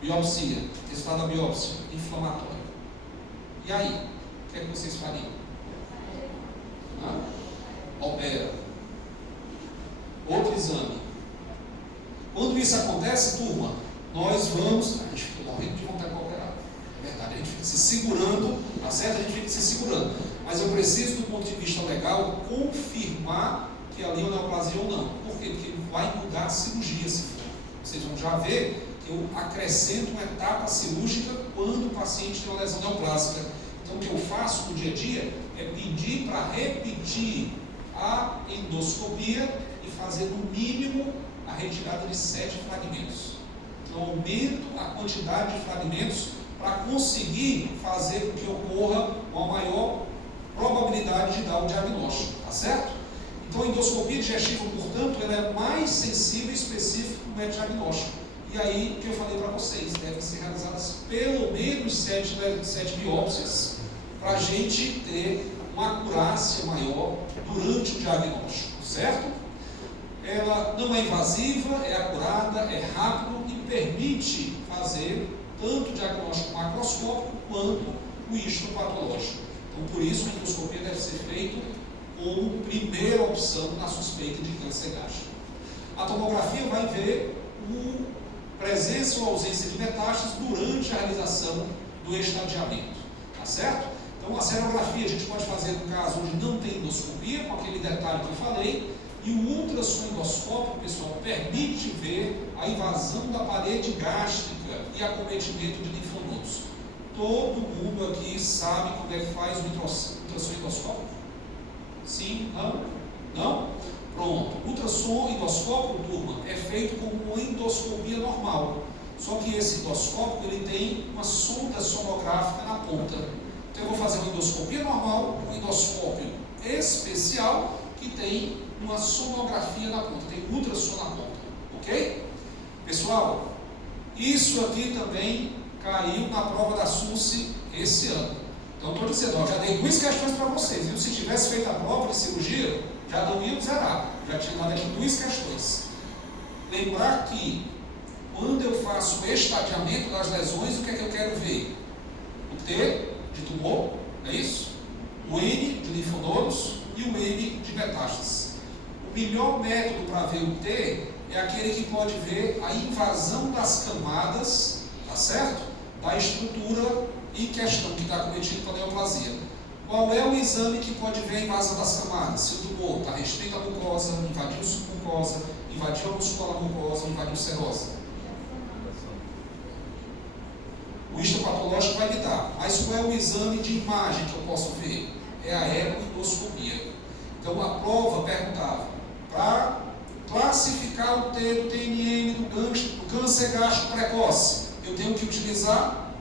Biopsia, resultado da biópsia, inflamatório. E aí? O que é que vocês fariam? Opera. Outro exame. Quando isso acontece, turma, nós vamos, a gente fica morrendo de vontade de operar. É verdade, a gente fica se segurando, tá certo? A gente fica se segurando. Mas eu preciso, do ponto de vista legal, confirmar que ali é uma neoplasia ou não. Por quê? Porque vai mudar a cirurgia, se for. Vocês vão já ver que eu acrescento uma etapa cirúrgica quando o paciente tem uma lesão neoplásica. Então, o que eu faço no dia a dia é pedir para repetir a endoscopia e que fazer no mínimo a retirada de 7 fragmentos. Eu aumento a quantidade de fragmentos para conseguir fazer com que ocorra uma maior probabilidade de dar o diagnóstico, tá certo? Então a endoscopia digestiva, portanto, ela é mais sensível e específica no método diagnóstico. E aí, o que eu falei para vocês, devem ser realizadas pelo menos 7 biópsias para a gente ter uma acurácia maior durante o diagnóstico, certo? Ela não é invasiva, é acurada, é rápido e permite fazer tanto o diagnóstico macroscópico quanto o histopatológico. Então, por isso, a endoscopia deve ser feita como primeira opção na suspeita de câncer gástrico. A tomografia vai ver a presença ou ausência de metástases durante a realização do estadiamento, tá certo? Então, a serografia a gente pode fazer no caso onde não tem endoscopia, com aquele detalhe que eu falei, e o ultrassom endoscópico, pessoal, permite ver a invasão da parede gástrica e acometimento de linfonodos. Todo mundo aqui sabe como é que faz o ultrassom endoscópico? Sim? Não? Não? Pronto. O ultrassom endoscópico, turma, é feito com uma endoscopia normal. Só que esse endoscópico ele tem uma sonda sonográfica na ponta. Então eu vou fazer uma endoscopia normal, um endoscópio especial que tem uma sonografia na ponta, tem ultrassom na ponta, ok? Pessoal, isso aqui também caiu na prova da SUSE esse ano. Então estou dizendo, ó, já dei 2 questões para vocês, viu? Se tivesse feito a prova de cirurgia, já não ia zerar, já tinha dado aqui 2 questões. Lembrar que quando eu faço o estadiamento das lesões, o que é que eu quero ver? O T de tumor, é isso? O N de linfonodos e o M de metástase. O melhor método para ver o T é aquele que pode ver a invasão das camadas, tá certo? Da estrutura em questão que está acometido com a neoplasia. Qual é o exame que pode ver a invasão das camadas? Se o tumor está restrito à mucosa, invadiu submucosa, invadiu a muscular mucosa, invadiu serosa. O histopatológico vai me dar. Mas qual é o exame de imagem que eu posso ver? É a ecoendoscopia. Então a prova perguntava, para classificar o T do TNM do câncer gástrico precoce, eu tenho que utilizar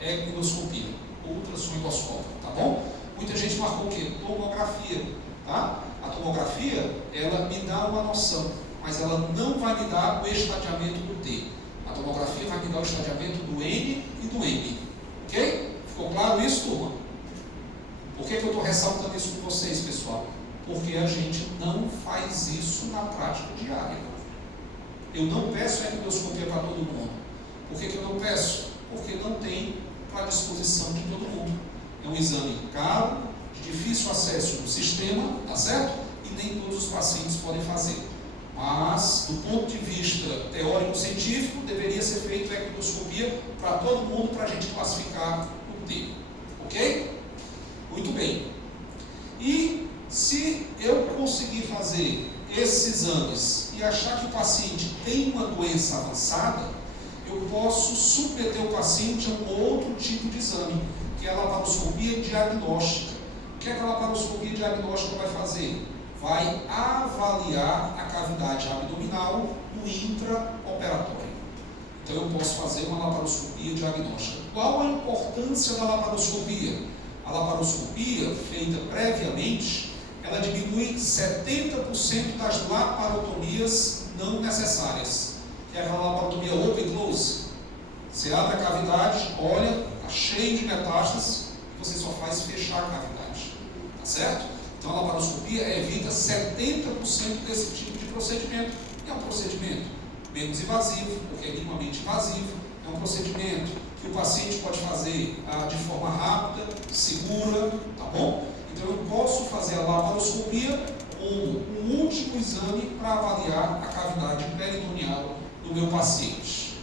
ecoendoscopia, ultrassom endoscópico, tá bom? Muita gente marcou o quê? Tomografia, tá? A tomografia, ela me dá uma noção, mas ela não vai me dar o estadiamento do T. A tomografia vai me dar o estadiamento do N e do M, ok? Ficou claro isso, turma? Por que eu estou ressaltando isso com vocês, pessoal? Porque a gente não faz isso na prática diária. Eu não peço endoscopia para todo mundo. Por que eu não peço? Porque não tem para disposição de todo mundo. É um exame caro, de difícil acesso no sistema, tá certo? E nem todos os pacientes podem fazer. Mas, do ponto de vista teórico-científico, deveria ser feita a endoscopia para todo mundo, para a gente classificar o T. Ok? Muito bem. E se eu conseguir fazer esses exames e achar que o paciente tem uma doença avançada, eu posso submeter o paciente a um outro tipo de exame, que é a laparoscopia diagnóstica. O que a laparoscopia diagnóstica vai fazer? Vai avaliar a cavidade abdominal no intraoperatório. Então eu posso fazer uma laparoscopia diagnóstica. Qual a importância da laparoscopia? A laparoscopia, feita previamente, ela diminui 70% das laparotomias não necessárias, que é aquela laparotomia open close. Você abre a cavidade, olha, está cheio de metástases, e você só faz fechar a cavidade, tá certo? Então a laparoscopia evita 70% desse tipo de procedimento. É um procedimento menos invasivo, porque é minimamente invasivo, é um procedimento que o paciente pode fazer de forma rápida, segura, tá bom? Então eu posso fazer a laparoscopia como um último exame para avaliar a cavidade peritoneal do meu paciente.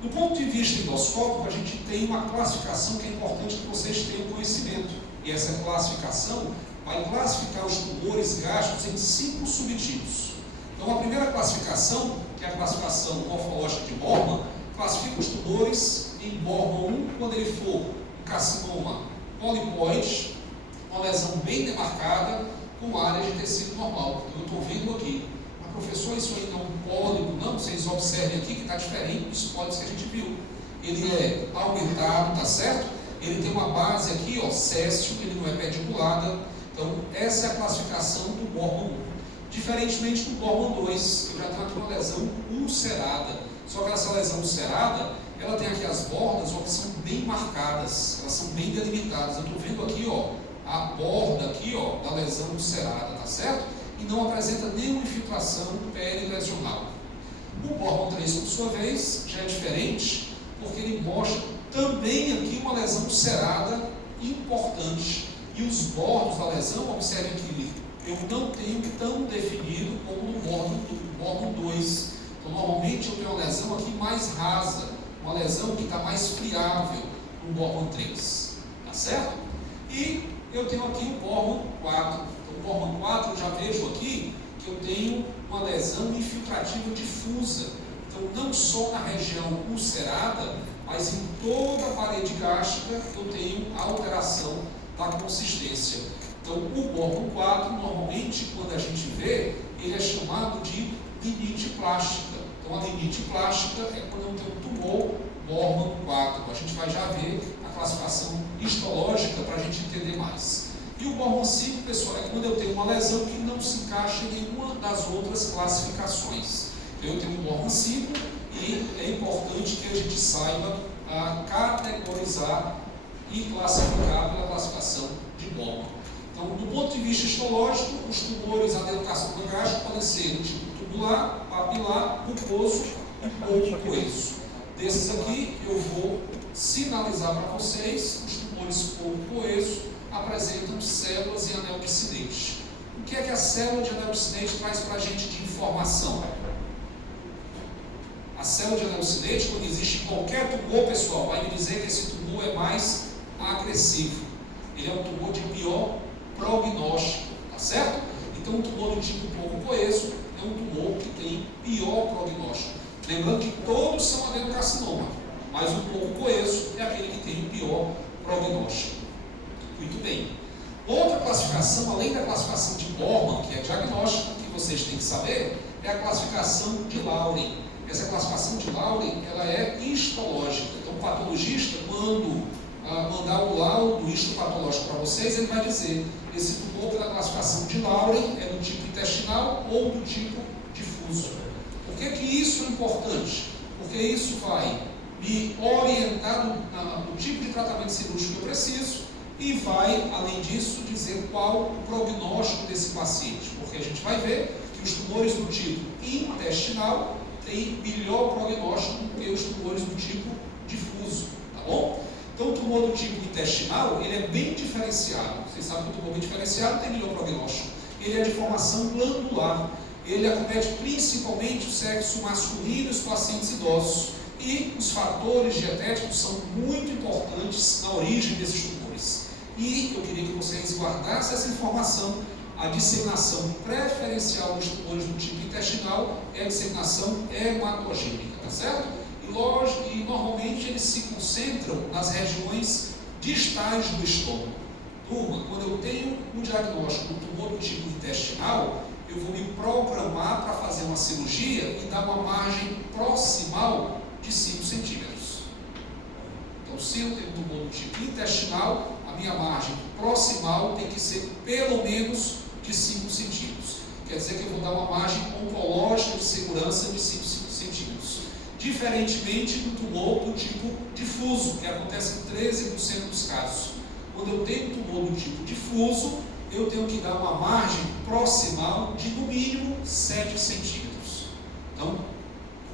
Do ponto de vista endoscópico, a gente tem uma classificação que é importante que vocês tenham conhecimento. E essa classificação vai classificar os tumores gástricos em 5 subtipos. Então a primeira classificação, que é a classificação morfológica de Bormann, classifica os tumores em Bormann 1 quando ele for um carcinoma polipoide, uma lesão bem demarcada, com área de tecido normal. Então, eu estou vendo aqui, mas professor, isso aí não é um pólipo, não? Vocês observem aqui que está diferente dos pólipos que a gente viu. Ele é aumentado, tá certo? Ele tem uma base aqui, ó, céssio, ele não é pediculada. Então, essa é a classificação do Bormann 1. Diferentemente do Bormann 2, eu já tenho aqui uma lesão ulcerada. Só que essa lesão ulcerada, ela tem aqui as bordas, ó, que são bem marcadas, elas são bem delimitadas. Eu estou vendo aqui, ó, a borda aqui, ó, da lesão ulcerada, tá certo? E não apresenta nenhuma infiltração perilesional. O Bormann 3, por sua vez, já é diferente, porque ele mostra também aqui uma lesão ulcerada importante. E os bordos da lesão, observe que eu não tenho tão definido como no Bormann 2. Então, normalmente eu tenho uma lesão aqui mais rasa, uma lesão que está mais friável no Bormann 3. Tá certo? E eu tenho aqui o Bormann 4. Então, o Bormann 4 eu já vejo aqui que eu tenho uma lesão infiltrativa difusa. Então, não só na região ulcerada, mas em toda a parede gástrica eu tenho alteração da consistência. Então, o Bormann 4, normalmente, quando a gente vê, ele é chamado de limite plástica. Então, a limite plástica é quando eu tenho um tumor Bormann 4. A gente vai já ver a classificação histológica para a gente entender mais. E o Bormann 5, pessoal, é quando eu tenho uma lesão que não se encaixa em nenhuma das outras classificações. Então, eu tenho o Bormann 5 e é importante que a gente saiba categorizar e classificar pela classificação de Bormann. Então, do ponto de vista histológico, os tumores adenocarcinoma gástrico podem ser do tipo tubular, papilar, mucoso ou coeso. Desses aqui, eu vou sinalizar para vocês, os tumores pouco coeso apresentam células em anel de Syneit. O que é que a célula de anel de Syneit traz para a gente de informação? A célula de anel de Syneit, quando existe qualquer tumor, pessoal, vai me dizer que esse tumor é mais agressivo. Ele é um tumor de pior prognóstico, tá certo? Então, um tumor do tipo pouco coeso é um tumor que tem pior prognóstico. Lembrando que todos são adenocarcinoma, mas o pouco coeso é aquele que tem o pior prognóstico. Muito bem. Outra classificação, além da classificação de Bormann, que é diagnóstica, que vocês têm que saber, é a classificação de Lauren. Essa classificação de Lauren, ela é histológica. Então, o patologista, quando mandar o laudo histopatológico para vocês, ele vai dizer: esse tumor pela classificação de Lauren é do tipo intestinal ou do tipo difuso. Por que isso é importante? Porque isso vai me orientar no tipo de tratamento cirúrgico que eu preciso e vai, além disso, dizer qual o prognóstico desse paciente. Porque a gente vai ver que os tumores do tipo intestinal têm melhor prognóstico do que os tumores do tipo difuso, tá bom? Então, o tumor do tipo intestinal, ele é bem diferenciado. Vocês sabem que o tumor bem diferenciado tem melhor prognóstico. Ele é de formação glandular. Ele acomete principalmente o sexo masculino e os pacientes idosos. E os fatores dietéticos são muito importantes na origem desses tumores. E eu queria que vocês guardassem essa informação. A disseminação preferencial dos tumores do tipo intestinal é a disseminação hematogênica, tá certo? E normalmente eles se concentram nas regiões distais do estômago. Turma, quando eu tenho um diagnóstico do tumor do tipo intestinal, eu vou me programar para fazer uma cirurgia e dar uma margem proximal de 5 centímetros. Então, se eu tenho um tumor do tipo intestinal, a minha margem proximal tem que ser pelo menos de 5 centímetros. Quer dizer que eu vou dar uma margem oncológica de segurança de 5 centímetros. Diferentemente do tumor do tipo difuso, que acontece em 13% dos casos. Quando eu tenho um tumor do tipo difuso, eu tenho que dar uma margem proximal de no mínimo 7 centímetros. Então,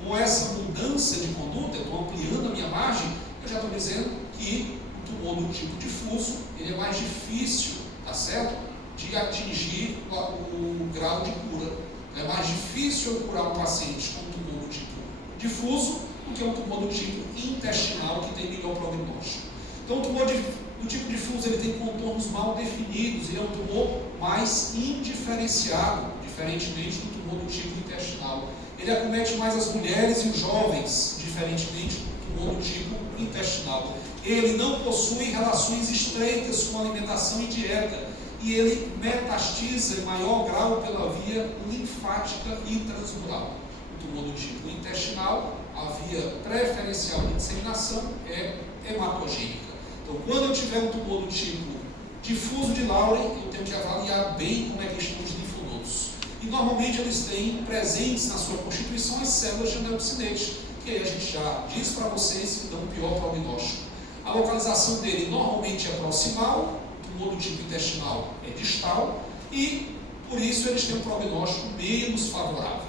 com essa mudança de conduta, eu estou ampliando a minha margem, eu já estou dizendo que o tumor do tipo difuso, ele é mais difícil, tá certo? De atingir o grau de cura. É mais difícil eu curar um paciente com tumor do tipo difuso do que um tumor do tipo intestinal, que tem melhor prognóstico. Então, o tumor do tipo difuso, ele tem contornos mal definidos, ele é um tumor mais indiferenciado, diferentemente do tumor do tipo intestinal. Ele acomete mais as mulheres e os jovens, diferentemente do tumor do tipo intestinal. Ele não possui relações estreitas com alimentação e dieta. e ele metastiza em maior grau pela via linfática e transmural. O tumor do tipo intestinal, a via preferencial de disseminação é hematogênica. Então, quando eu tiver um tumor do tipo difuso de Lauren, eu tenho que avaliar bem como é que estão os linfonodos. E normalmente eles têm presentes na sua constituição as células de anel-cinete, que aí a gente já diz para vocês que dão um pior prognóstico. A localização dele normalmente é proximal, o tumor do tipo intestinal é distal, e por isso eles têm um prognóstico menos favorável.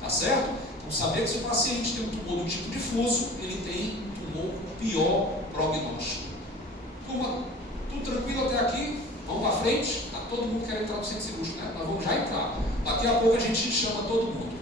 Tá certo? Então, saber que se o paciente tem um tumor do tipo difuso, ele tem um tumor com pior prognóstico. Turma, tudo tranquilo até aqui? Vamos para frente? Está todo mundo querendo entrar no centro cirúrgico, né? Nós vamos já entrar. Daqui a pouco a gente chama todo mundo.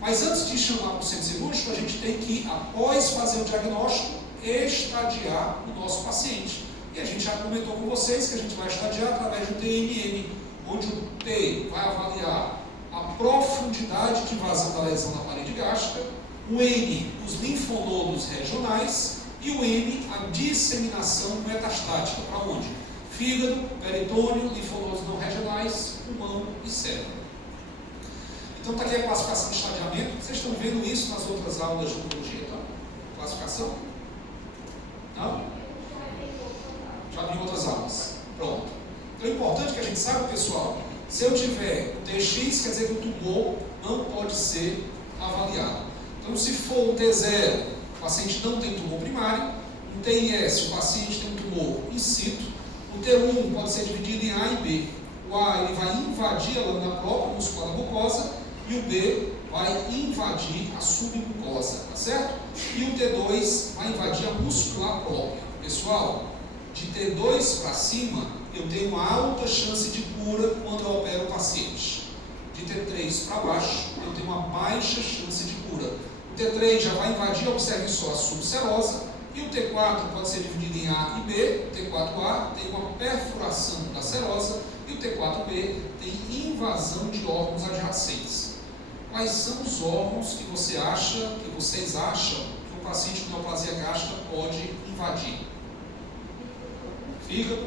Mas antes de chamar para o centro cirúrgico, a gente tem que, após fazer o diagnóstico, estadiar o nosso paciente. E a gente já comentou com vocês que a gente vai estadiar através do TMM, onde o T vai avaliar a profundidade de invasão da lesão na parede gástrica, o N, os linfonodos regionais, e o M, a disseminação metastática. Para onde? Fígado, peritônio, linfonodos não regionais, pulmão e cérebro. Então está aqui a classificação de estadiamento. Vocês estão vendo isso nas outras aulas de oncologia, tá? Classificação? Não? Já vi em outras aulas. Pronto. Então é importante que a gente saiba, pessoal, se eu tiver um TX, quer dizer que o tumor não pode ser avaliado. Então, se for um T0, o paciente não tem tumor primário. Um TIS, o paciente tem um tumor in situ. O T1 pode ser dividido em A e B. O A ele vai invadir a lâmina própria muscular da mucosa e o B vai invadir a submucosa, tá certo? E o T2 vai invadir a muscular própria. Pessoal, de T2 para cima, eu tenho uma alta chance de cura quando eu opero o paciente. De T3 para baixo, eu tenho uma baixa chance de cura. O T3 já vai invadir, observe só, a subserosa, e o T4 pode ser dividido em A e B. O T4A tem uma perfuração da serosa e o T4B tem invasão de órgãos adjacentes. Quais são os órgãos que vocês acham que o paciente com neoplasia gástrica pode invadir? Fígado,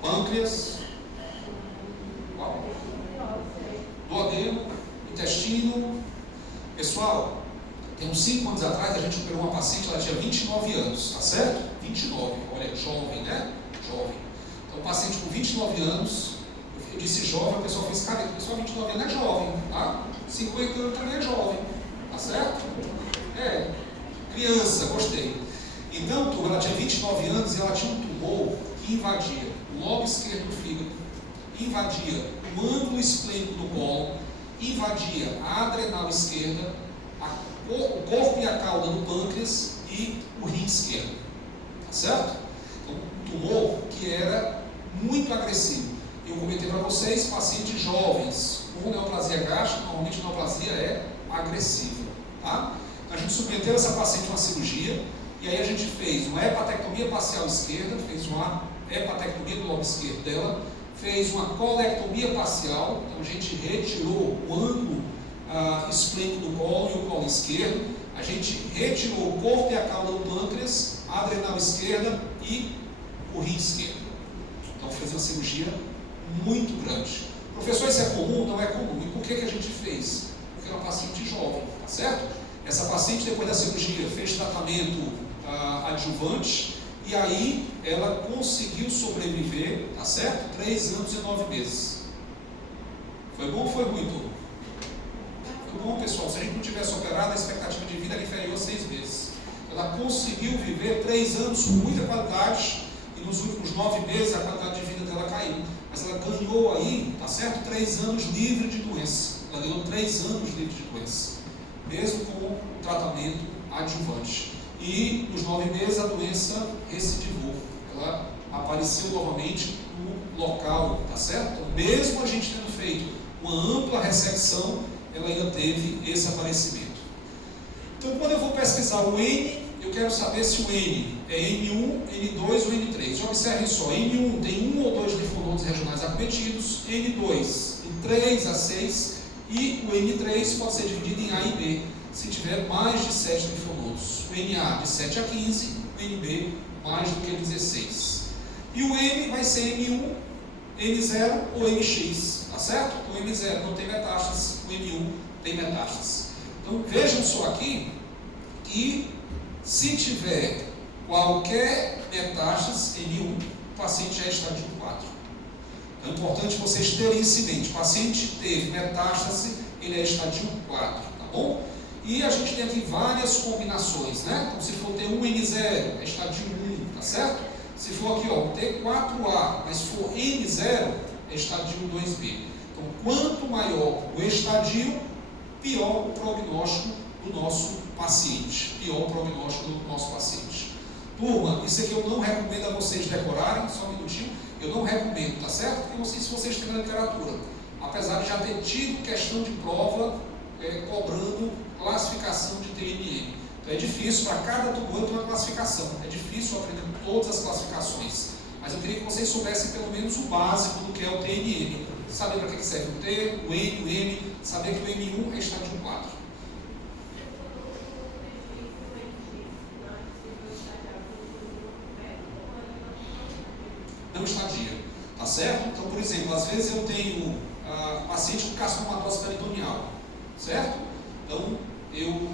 pâncreas, duodeno, intestino. Pessoal, tem uns 5 anos atrás a gente operou uma paciente, ela tinha 29 anos, tá certo? 29, olha, jovem, né? Jovem. Então, paciente com 29 anos, eu disse jovem, o pessoal fez, cara, o pessoal 29 anos é jovem, tá? 50 anos também é jovem, tá certo? É, criança, gostei. Então, turma, ela tinha 29 anos e ela tinha um tumor que invadia o lobo esquerdo do fígado, invadia o ângulo esplênico do colo, invadia a adrenal esquerda, o corpo e a cauda do pâncreas e o rim esquerdo, tá certo? Então, um tumor que era muito agressivo. Eu comentei para vocês, pacientes jovens com neoplasia gástrica, normalmente a neoplasia é agressiva, tá? A gente submeteu essa paciente a uma cirurgia, e aí a gente fez uma hepatectomia parcial esquerda, fez uma hepatectomia do lobo esquerdo dela, fez uma colectomia parcial, então a gente retirou o ângulo esplênico do colo e o colo esquerdo, a gente retirou o corpo e a cauda do pâncreas, a adrenal esquerda e o rim esquerdo. Então fez uma cirurgia muito grande. Professor, isso é comum? Não é comum. E por que a gente fez? Porque é uma paciente jovem, tá certo? Essa paciente, depois da cirurgia, fez tratamento adjuvante e aí ela conseguiu sobreviver, tá certo? 3 anos e 9 meses. Foi bom ou foi ruim, turma? Foi bom, pessoal. Se a gente não tivesse operado, a expectativa de vida era inferior a 6 meses. Ela conseguiu viver 3 anos com muita qualidade e nos últimos 9 meses a qualidade de vida dela caiu. Mas ela ganhou aí, tá certo? 3 anos livre de doença. Ela ganhou 3 anos livre de doença, mesmo com o tratamento adjuvante. E nos 9 meses a doença recidivou. Ela apareceu novamente no local, tá certo? Então, mesmo a gente tendo feito uma ampla ressecção, ela ainda teve esse aparecimento. Então, quando eu vou pesquisar o N, eu quero saber se o N é N1, N2 ou N3. Observe só, N1 tem 1 ou 2 linfonodos regionais acometidos, N2 em 3 a 6 e o N3 pode ser dividido em A e B, se tiver mais de 7 linfonodos. O NA de 7 a 15, o NB mais do que 16. E o M vai ser M1, M0 ou MX, tá certo? O M0 não tem metástase, o M1 tem metástase. Então vejam só aqui que se tiver qualquer metástase M1, o paciente já é estádio 4. Então é importante vocês terem isso em mente. O paciente teve metástase, ele é estádio 4, tá bom? E a gente tem aqui várias combinações, né? Então se for T1N0, é estádio 1, tá certo? Se for aqui, ó, T4A, mas for N0, é estádio 2B. Então quanto maior o estadio, pior o prognóstico do nosso paciente. Pior o prognóstico do nosso paciente. Turma, isso aqui eu não recomendo a vocês decorarem, só um minutinho. Eu não recomendo, tá certo? Porque eu não sei se vocês têm na literatura. Apesar de já ter tido questão de prova cobrando classificação de TNM. Então é difícil, para cada tumor tem uma classificação. É difícil aprender todas as classificações. Mas eu queria que vocês soubessem pelo menos o básico do que é o TNM. Saber para que serve o T, o N, o M, saber que o M1 é estádio 4. Não estadia, tá certo? Então, por exemplo, às vezes eu tenho paciente com carcinomatose peritoneal, certo? Então, eu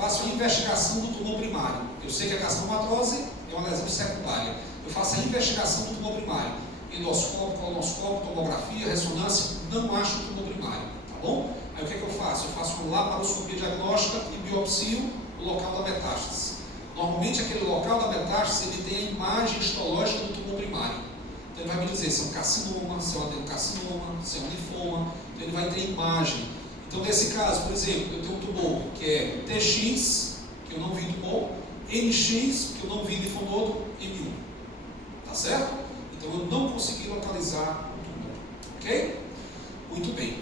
faço a investigação do tumor primário. Eu sei que a carcinomatose é uma lesão secundária. Eu faço a investigação do tumor primário. Endoscópio, colonoscópio, tomografia, ressonância, não acho o tumor primário, tá bom? Aí o que é que eu faço? Eu faço uma laparoscopia diagnóstica e biopsio o local da metástase. Normalmente aquele local da metástase ele tem a imagem histológica do tumor primário. Então ele vai me dizer se é um carcinoma, se é um adenocarcinoma, se é um linfoma. Então ele vai ter imagem. Então nesse caso, por exemplo, eu tenho um tumor que é TX, que eu não vi tumor, NX, que eu não vi linfonodo, M1. Tá certo? Então eu não consegui localizar o tumor. Ok? Muito bem.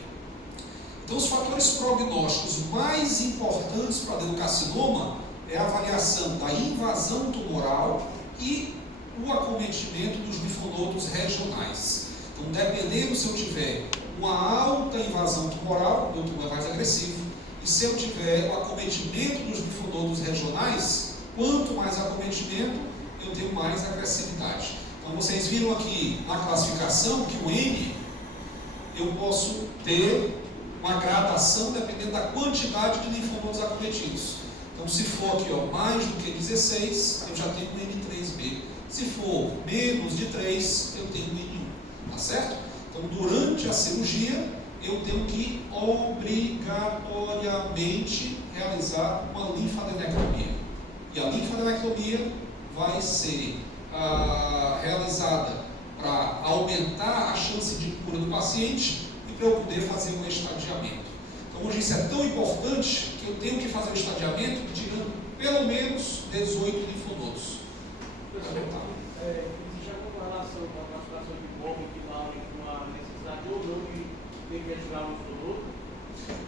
Então os fatores prognósticos mais importantes para adenocarcinoma é a avaliação da invasão tumoral e o acometimento dos linfonodos regionais. Então, dependendo se eu tiver uma alta invasão tumoral, meu tumor é mais agressivo. E se eu tiver o acometimento dos linfonodos regionais, quanto mais acometimento, eu tenho mais agressividade. Então, vocês viram aqui na classificação que o M, eu posso ter uma gradação dependendo da quantidade de linfonodos acometidos. Então, se for aqui, ó, mais do que 16, eu já tenho um N3B. Se for menos de 3, eu tenho um N1. Tá certo? Então, durante a cirurgia, eu tenho que obrigatoriamente realizar uma linfadenectomia. E a linfadenectomia vai ser realizada para aumentar a chance de cura do paciente e para eu poder fazer um estadiamento. Então, hoje isso é tão importante que eu tenho que fazer o estadiamento tirando pelo menos 18 linfonodos. Existe alguma relação com a classificação de Borman que vale com a necessidade ou não de ter que ajudar o linfonodo?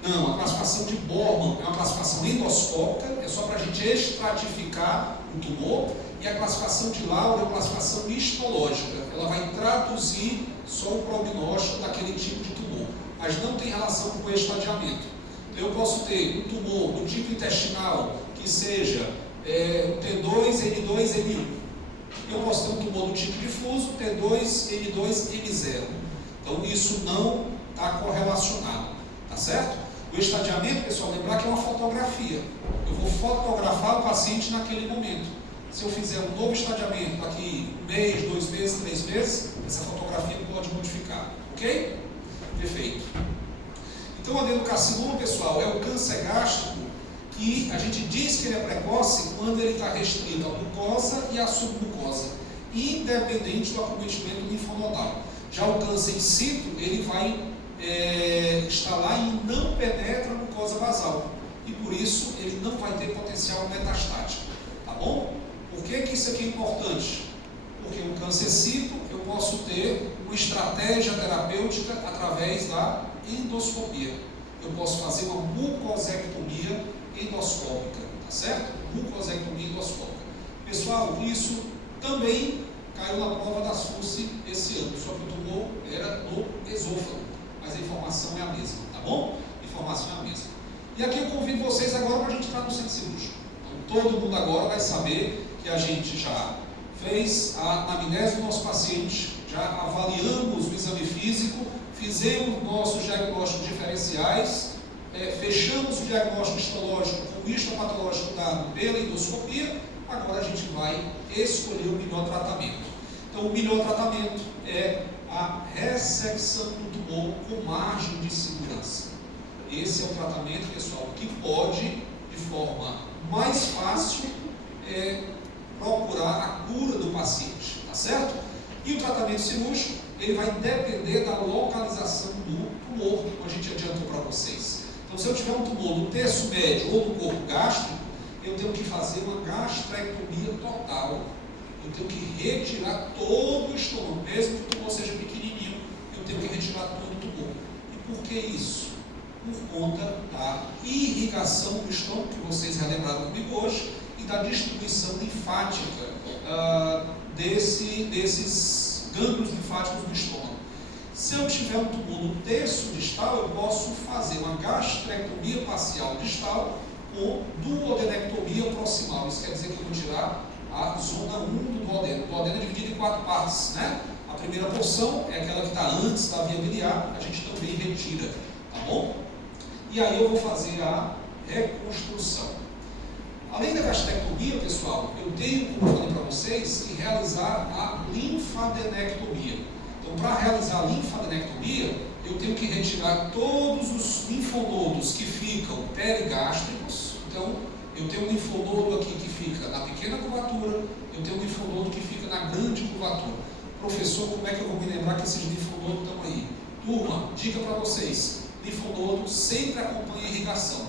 Não, a classificação de Borman é uma classificação endoscópica, é só para a gente estratificar o tumor, e a classificação de Laura é uma classificação histológica, ela vai traduzir só o prognóstico daquele tipo de tumor, mas não tem relação com o estadiamento. Então, eu posso ter um tumor do tipo intestinal que seja T2, N2, M1. Eu posso ter um tumor do tipo difuso, T2, N2, M0. Então, isso não está correlacionado, tá certo? O estadiamento, pessoal, lembrar que é uma fotografia. Eu vou fotografar o paciente naquele momento. Se eu fizer um novo estadiamento daqui 1 mês, 2 meses, 3 meses, essa fotografia pode modificar, ok? Perfeito. Então, o adenocarcinoma, pessoal, é o câncer gástrico que a gente diz que ele é precoce quando ele está restrito à mucosa e à submucosa, independente do acometimento linfonodal. Já o câncer in situ, ele vai estar lá e não penetra a mucosa basal, e por isso ele não vai ter potencial metastático, tá bom? Por que isso aqui é importante? Porque o câncer in situ eu posso ter uma estratégia terapêutica através da endoscopia. Eu posso fazer uma mucosectomia endoscópica, tá certo? Mucosectomia endoscópica. Pessoal, isso também caiu na prova da SUSE esse ano, só que o tumor era no esôfago, mas a informação é a mesma, tá bom? A informação é a mesma. E aqui eu convido vocês agora para a gente entrar no centro cirúrgico. Então, todo mundo agora vai saber que a gente já fez a anamnese do nosso paciente, já avaliamos o exame físico, fizemos nossos diagnósticos diferenciais, fechamos o diagnóstico histológico com o histopatológico dado pela endoscopia. Agora a gente vai escolher o melhor tratamento. Então, o melhor tratamento é a ressecção do tumor com margem de segurança. Esse é o tratamento, pessoal, que pode, de forma mais fácil, procurar a cura do paciente, tá certo? E o tratamento cirúrgico, ele vai depender da localização do tumor, como a gente adiantou para vocês. Então, se eu tiver um tumor no terço médio ou no corpo gástrico, eu tenho que fazer uma gastrectomia total. Eu tenho que retirar todo o estômago, mesmo que o tumor seja pequenininho, eu tenho que retirar todo o tumor. E por que isso? Por conta da irrigação do estômago, que vocês relembraram comigo hoje, e da distribuição linfática desses gânglios linfáticos do estômago. Se eu tiver um tumor no terço distal, eu posso fazer uma gastrectomia parcial distal com duodenectomia proximal. Isso quer dizer que eu vou tirar a zona 1 do duodeno. O duodeno é dividido em 4 partes, né? A primeira porção é aquela que está antes da via biliar, a gente também retira, tá bom? E aí eu vou fazer a reconstrução. Além da gastrectomia, pessoal, eu tenho, como eu falei para vocês, que realizar a linfadenectomia. Então, para realizar a linfadenectomia, eu tenho que retirar todos os linfonodos que ficam perigástricos. Então, eu tenho um linfonodo aqui que fica na pequena curvatura, eu tenho um linfonodo que fica na grande curvatura. Professor, como é que eu vou me lembrar que esses linfonodos estão aí? Turma, dica para vocês, linfonodo sempre acompanha a irrigação.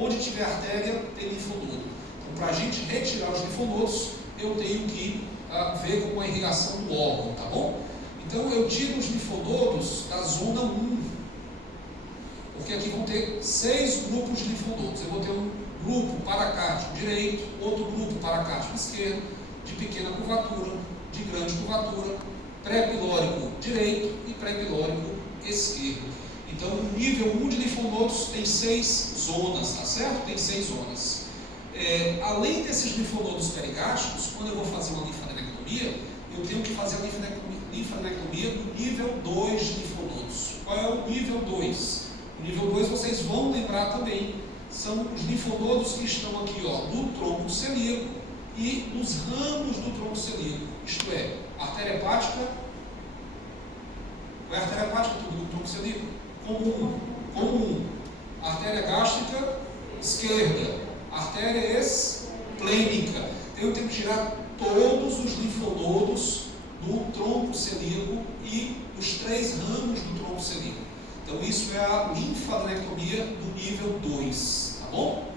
Onde tiver artéria, tem linfonodo. Então, para a gente retirar os linfonodos, eu tenho que ver com a irrigação do órgão, tá bom? Então, eu tiro os linfonodos da zona 1, porque aqui vão ter 6 grupos de linfonodos. Eu vou ter um grupo paracárdico direito, outro grupo paracárdico esquerdo, de pequena curvatura, de grande curvatura, pré-pilórico direito e pré-pilórico esquerdo. Então, o nível 1 de linfonodos tem 6 zonas, tá certo? Tem 6 zonas. Além desses linfonodos perigástricos, quando eu vou fazer uma linfadenectomia, eu tenho que fazer a linfadenectomia do nível 2 de linfonodos. Qual é o nível 2? O nível 2 vocês vão lembrar também, são os linfonodos que estão aqui, ó, no tronco celíaco e nos ramos do tronco celíaco, isto é, artéria hepática. Qual é a artéria hepática do tronco celíaco? Comum. Artéria gástrica esquerda, artéria esplênica. Eu tenho que tirar todos os linfonodos do tronco celíaco e os 3 ramos do tronco celíaco. Então, isso é a linfadenectomia do nível 2, tá bom?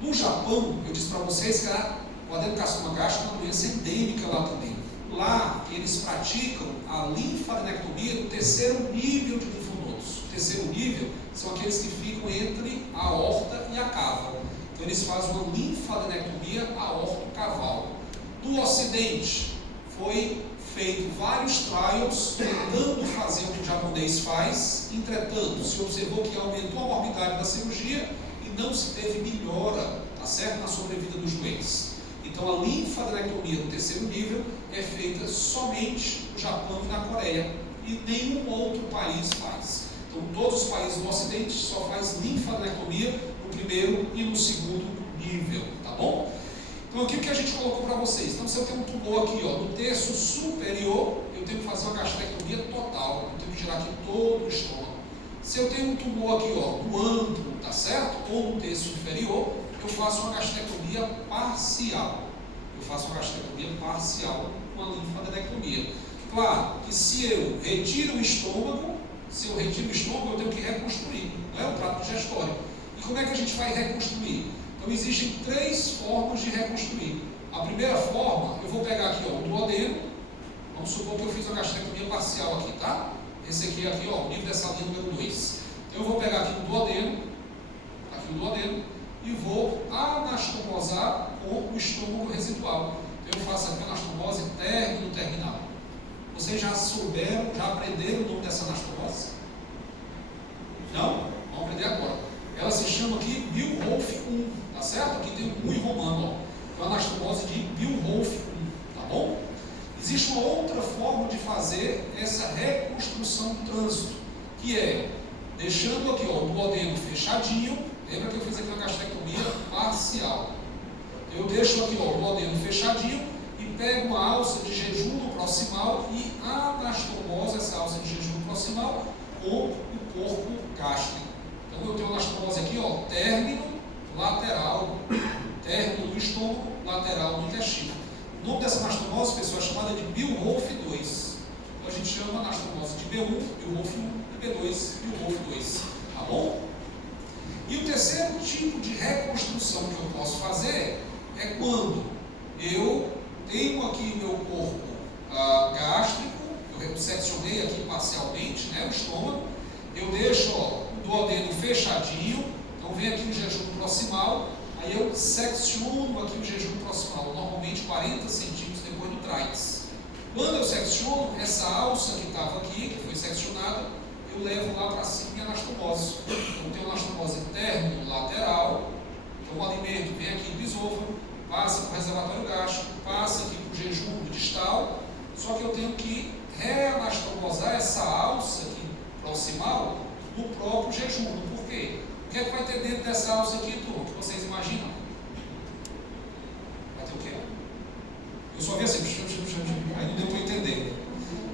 No Japão, eu disse para vocês que o adenocarcinoma gástrico é uma doença endêmica lá também. Lá, eles praticam a linfadenectomia do 3º nível de linfonodos. O 3º nível são aqueles que ficam entre a aorta e a cava. Então, eles fazem uma linfadenectomia aortocaval. No Ocidente, foi feito vários trials tentando fazer o que o japonês faz, entretanto, se observou que aumentou a morbidade da cirurgia e não se teve melhora, tá certo, na sobrevida dos doentes. Então, a linfadenectomia do 3º nível é feita somente no Japão e na Coreia, e nenhum outro país faz. Então, todos os países do Ocidente só faz linfadenectomia no 1º e no 2º nível, tá bom? Então, aqui o que a gente colocou para vocês. Então, se eu tenho um tumor aqui, ó, no terço superior, eu tenho que fazer uma gastrectomia total. Eu tenho que tirar aqui todo o estômago. Se eu tenho um tumor aqui, ó, no antro, tá certo? Ou no terço inferior, eu faço uma gastrectomia parcial. Eu faço uma gastrectomia parcial com a linfadenectomia. Claro que se eu retiro o estômago, eu tenho que reconstruir. Não é o trato digestório. E como é que a gente vai reconstruir? Então, existem 3 formas de reconstruir. A primeira forma, eu vou pegar aqui, ó, o duodeno. Vamos supor que eu fiz uma gastrectomia parcial aqui, tá? Esse aqui, ó, o nível dessa linha número 2. Então, eu vou pegar aqui o duodeno, e vou anastomosar com o estômago residual. Então, eu faço aqui a anastomose término-terminal. Vocês já souberam, já aprenderam o nome dessa anastomose? Não? Vamos aprender agora. Ela se chama aqui Billhoff 1, tá certo? Aqui tem um 1 em romano, ó. Então, a anastomose de Billhoff 1. Existe uma outra forma de fazer essa reconstrução do trânsito, que é deixando aqui o duodeno fechadinho. Lembra que eu fiz aqui uma gastrectomia parcial? Eu deixo aqui o duodeno fechadinho e pego uma alça de jejum proximal e anastomoso essa alça de jejum proximal com o corpo gástrico. Então eu tenho uma anastomose aqui, término lateral, término do estômago, lateral do intestino. O nome dessa anastomose, pessoal, é chamada de Billhoff 2. Então a gente chama anastomose de B1, Billhoff 1 e B2, Billhoff 2. Tá bom? E o terceiro tipo de reconstrução que eu posso fazer é quando eu tenho aqui meu corpo gástrico, eu seccionei aqui parcialmente, né, o estômago, eu deixo o duodeno fechadinho, então vem aqui o jejum proximal, aí eu secciono aqui o jejum proximal, normalmente 40 centímetros depois do traix. Quando eu secciono, essa alça que estava aqui, que foi seccionada, eu levo lá para cima em anastomose. Então tem anastomose término lateral, então o alimento vem aqui do esôfago, passa para o reservatório gástrico, passa aqui para o jejum distal, só que eu tenho que reanastomosar essa alça aqui proximal no próprio jejum. Por quê? O que é que vai ter dentro dessa alça aqui, turma? Que vocês imaginam? Vai ter o quê? Eu só vi assim, aí não deu para entender.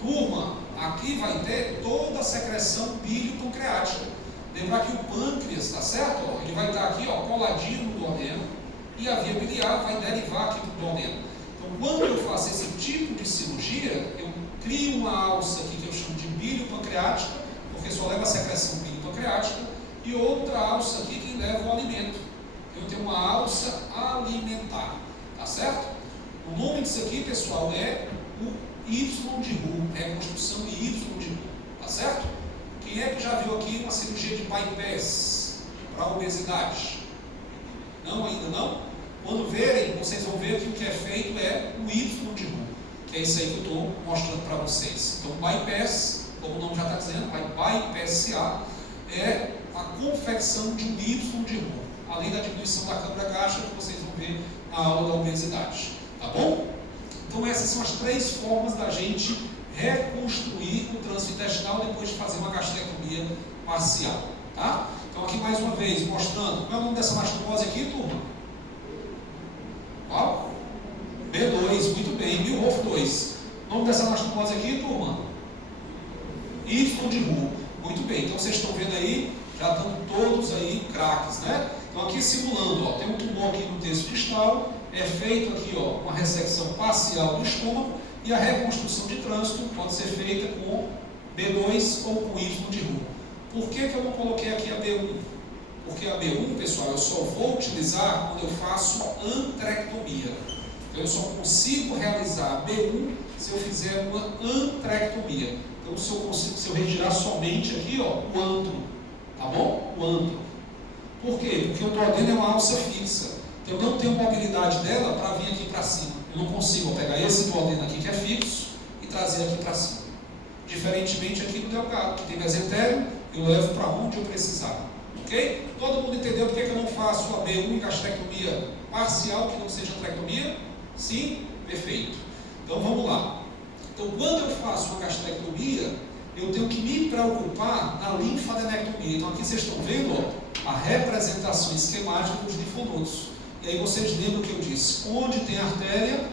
Turma, aqui vai ter toda a secreção bílio-pancreática. Lembrar que o pâncreas, tá certo? Ele vai estar aqui, coladinho no duodeno, e a via biliar vai derivar aqui do duodeno. Então, quando eu faço esse tipo de cirurgia, eu crio uma alça aqui que eu chamo de bílio-pancreática, porque só leva a secreção bílio-pancreática, e outra alça aqui que leva o alimento. Eu tenho uma alça alimentar, tá certo? O nome disso aqui, pessoal, é o Y de Roux, reconstrução Y de Roux, tá certo? Quem é que já viu aqui uma cirurgia de bypass para obesidade? Não, ainda não? Quando verem, vocês vão ver que o que é feito é o Y de Roux, que é isso aí que eu estou mostrando para vocês. Então, bypass, como o nome já está dizendo, vai bypassar, é a confecção de um Y de Roux, além da diminuição da câmara gástrica que vocês vão ver na aula da obesidade, tá bom? Então essas são as três formas da gente reconstruir o trânsito intestinal depois de fazer uma gastrectomia parcial, tá? Então aqui mais uma vez, mostrando, qual é o nome dessa anastomose aqui, turma? Qual? B2, muito bem, Billhoff 2. O nome dessa anastomose aqui, turma? Y de Roux, muito bem, então vocês estão vendo aí, já estão todos aí craques, né? Então aqui simulando, tem um tumor aqui no terço distal, é feito aqui uma ressecção parcial do estômago e a reconstrução de trânsito pode ser feita com B2 ou com Y de Roux. Por que eu não coloquei aqui a B1? Porque a B1, pessoal, eu só vou utilizar quando eu faço antrectomia. Então eu só consigo realizar a B1 se eu fizer uma antrectomia. Então se eu retirar somente aqui o antro, tá bom? O antro. Por quê? Porque o duodeno é uma alça fixa. Então eu não tenho mobilidade dela para vir aqui para cima. Eu não consigo pegar esse duodeno aqui que é fixo e trazer aqui para cima. Diferentemente aqui no delgado, que tem mesentério, eu levo para onde eu precisar. Ok? Todo mundo entendeu por que eu não faço a B1 em gastrectomia parcial, que não seja antrectomia? Sim? Perfeito. Então vamos lá. Então quando eu faço uma gastrectomia, eu tenho que me preocupar na linfadenectomia. Então aqui vocês estão vendo a representação esquemática dos linfonodos. E aí vocês lembram o que eu disse? Onde tem artéria,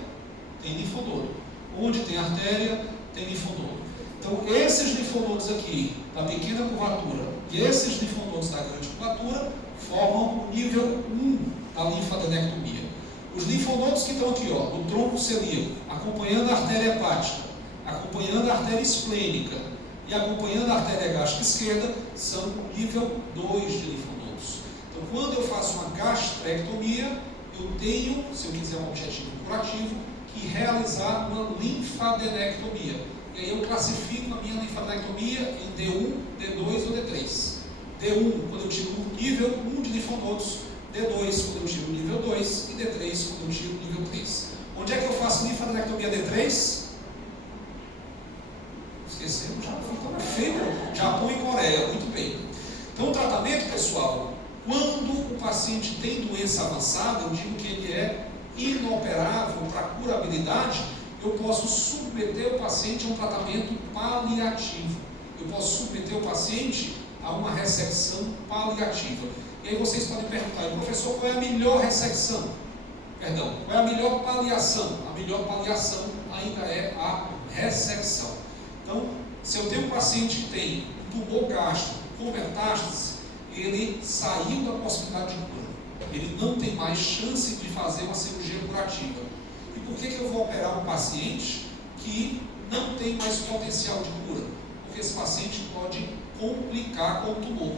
tem linfonodo. Onde tem artéria, tem linfonodo. Então esses linfonodos aqui, da pequena curvatura, e esses linfonodos da grande curvatura, formam o nível 1 da linfadenectomia. Os linfonodos que estão aqui, no tronco celíaco, acompanhando a artéria hepática, acompanhando a artéria esplênica e acompanhando a artéria gástrica esquerda, são o nível 2 de linfonodos. Então, quando eu faço uma gastrectomia, eu tenho, se eu quiser um objetivo curativo, que realizar uma linfadenectomia. E aí eu classifico a minha linfadenectomia em D1, D2 ou D3. D1, quando eu tiro o nível 1 de linfonodos, D2, quando eu tiro o nível 2, e D3, quando eu tiro o nível 3. Onde é que eu faço linfadenectomia D3? Esquecemos, já ficou feio. Japão e Coreia, muito bem. Então o tratamento, pessoal, quando o paciente tem doença avançada, eu digo que ele é inoperável para curabilidade, eu posso submeter o paciente a um tratamento paliativo. Eu posso submeter o paciente a uma ressecção paliativa. E aí vocês podem perguntar, professor, qual é a melhor ressecção? Perdão, qual é a melhor paliação? A melhor paliação ainda é a ressecção. Então, se eu tenho um paciente que tem um tumor gástrico com metástase, ele saiu da possibilidade de cura. Ele não tem mais chance de fazer uma cirurgia curativa. E por que eu vou operar um paciente que não tem mais potencial de cura? Porque esse paciente pode complicar com o tumor.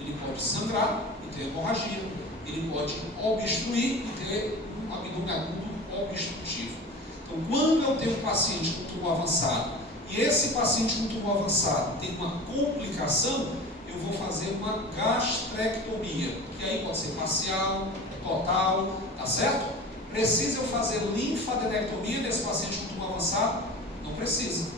Ele pode sangrar e ter hemorragia. Ele pode obstruir e ter um abdômen agudo obstrutivo. Então, quando eu tenho um paciente com tumor avançado e esse paciente com tumor avançado tem uma complicação, eu vou fazer uma gastrectomia, que aí pode ser parcial, total, tá certo? Precisa eu fazer linfadenectomia nesse paciente com tumor avançado? Não precisa.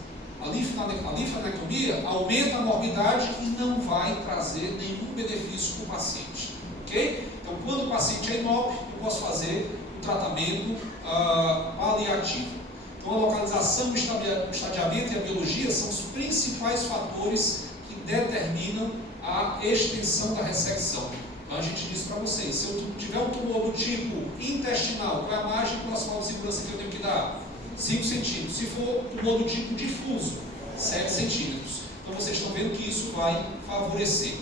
A linfadenectomia aumenta a morbidade e não vai trazer nenhum benefício para o paciente, ok? Então, quando o paciente é inope, eu posso fazer um tratamento paliativo. Então, a localização, o estadiamento e a biologia são os principais fatores que determinam a extensão da ressecção. Então, a gente disse para vocês, se eu tiver um tumor do tipo intestinal, qual é a margem proximal de segurança que eu tenho que dar? 5 centímetros. Se for tumor do tipo difuso, 7 centímetros. Então, vocês estão vendo que isso vai favorecer.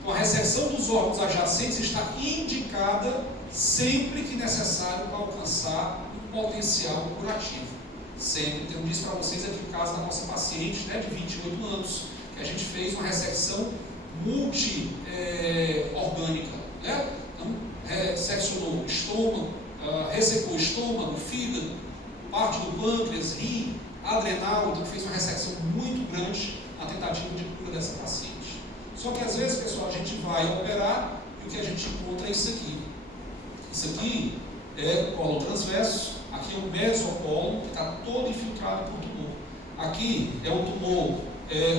Então, a ressecção dos órgãos adjacentes está indicada sempre que necessário para alcançar um potencial curativo. Sempre. Então, eu disse para vocês aqui o caso da nossa paciente, né, de 28 anos, que a gente fez uma ressecção multi-orgânica, né? Então, seccionou o estômago, ressecou o estômago, fígado, parte do pâncreas, rim, adrenal. Então, fez uma ressecção muito grande na tentativa de cura dessa paciente. Só que às vezes, pessoal, a gente vai operar e o que a gente encontra é isso aqui. Isso aqui é o colo transverso, aqui é o mesocolo, que está todo infiltrado por tumor. Aqui é o tumor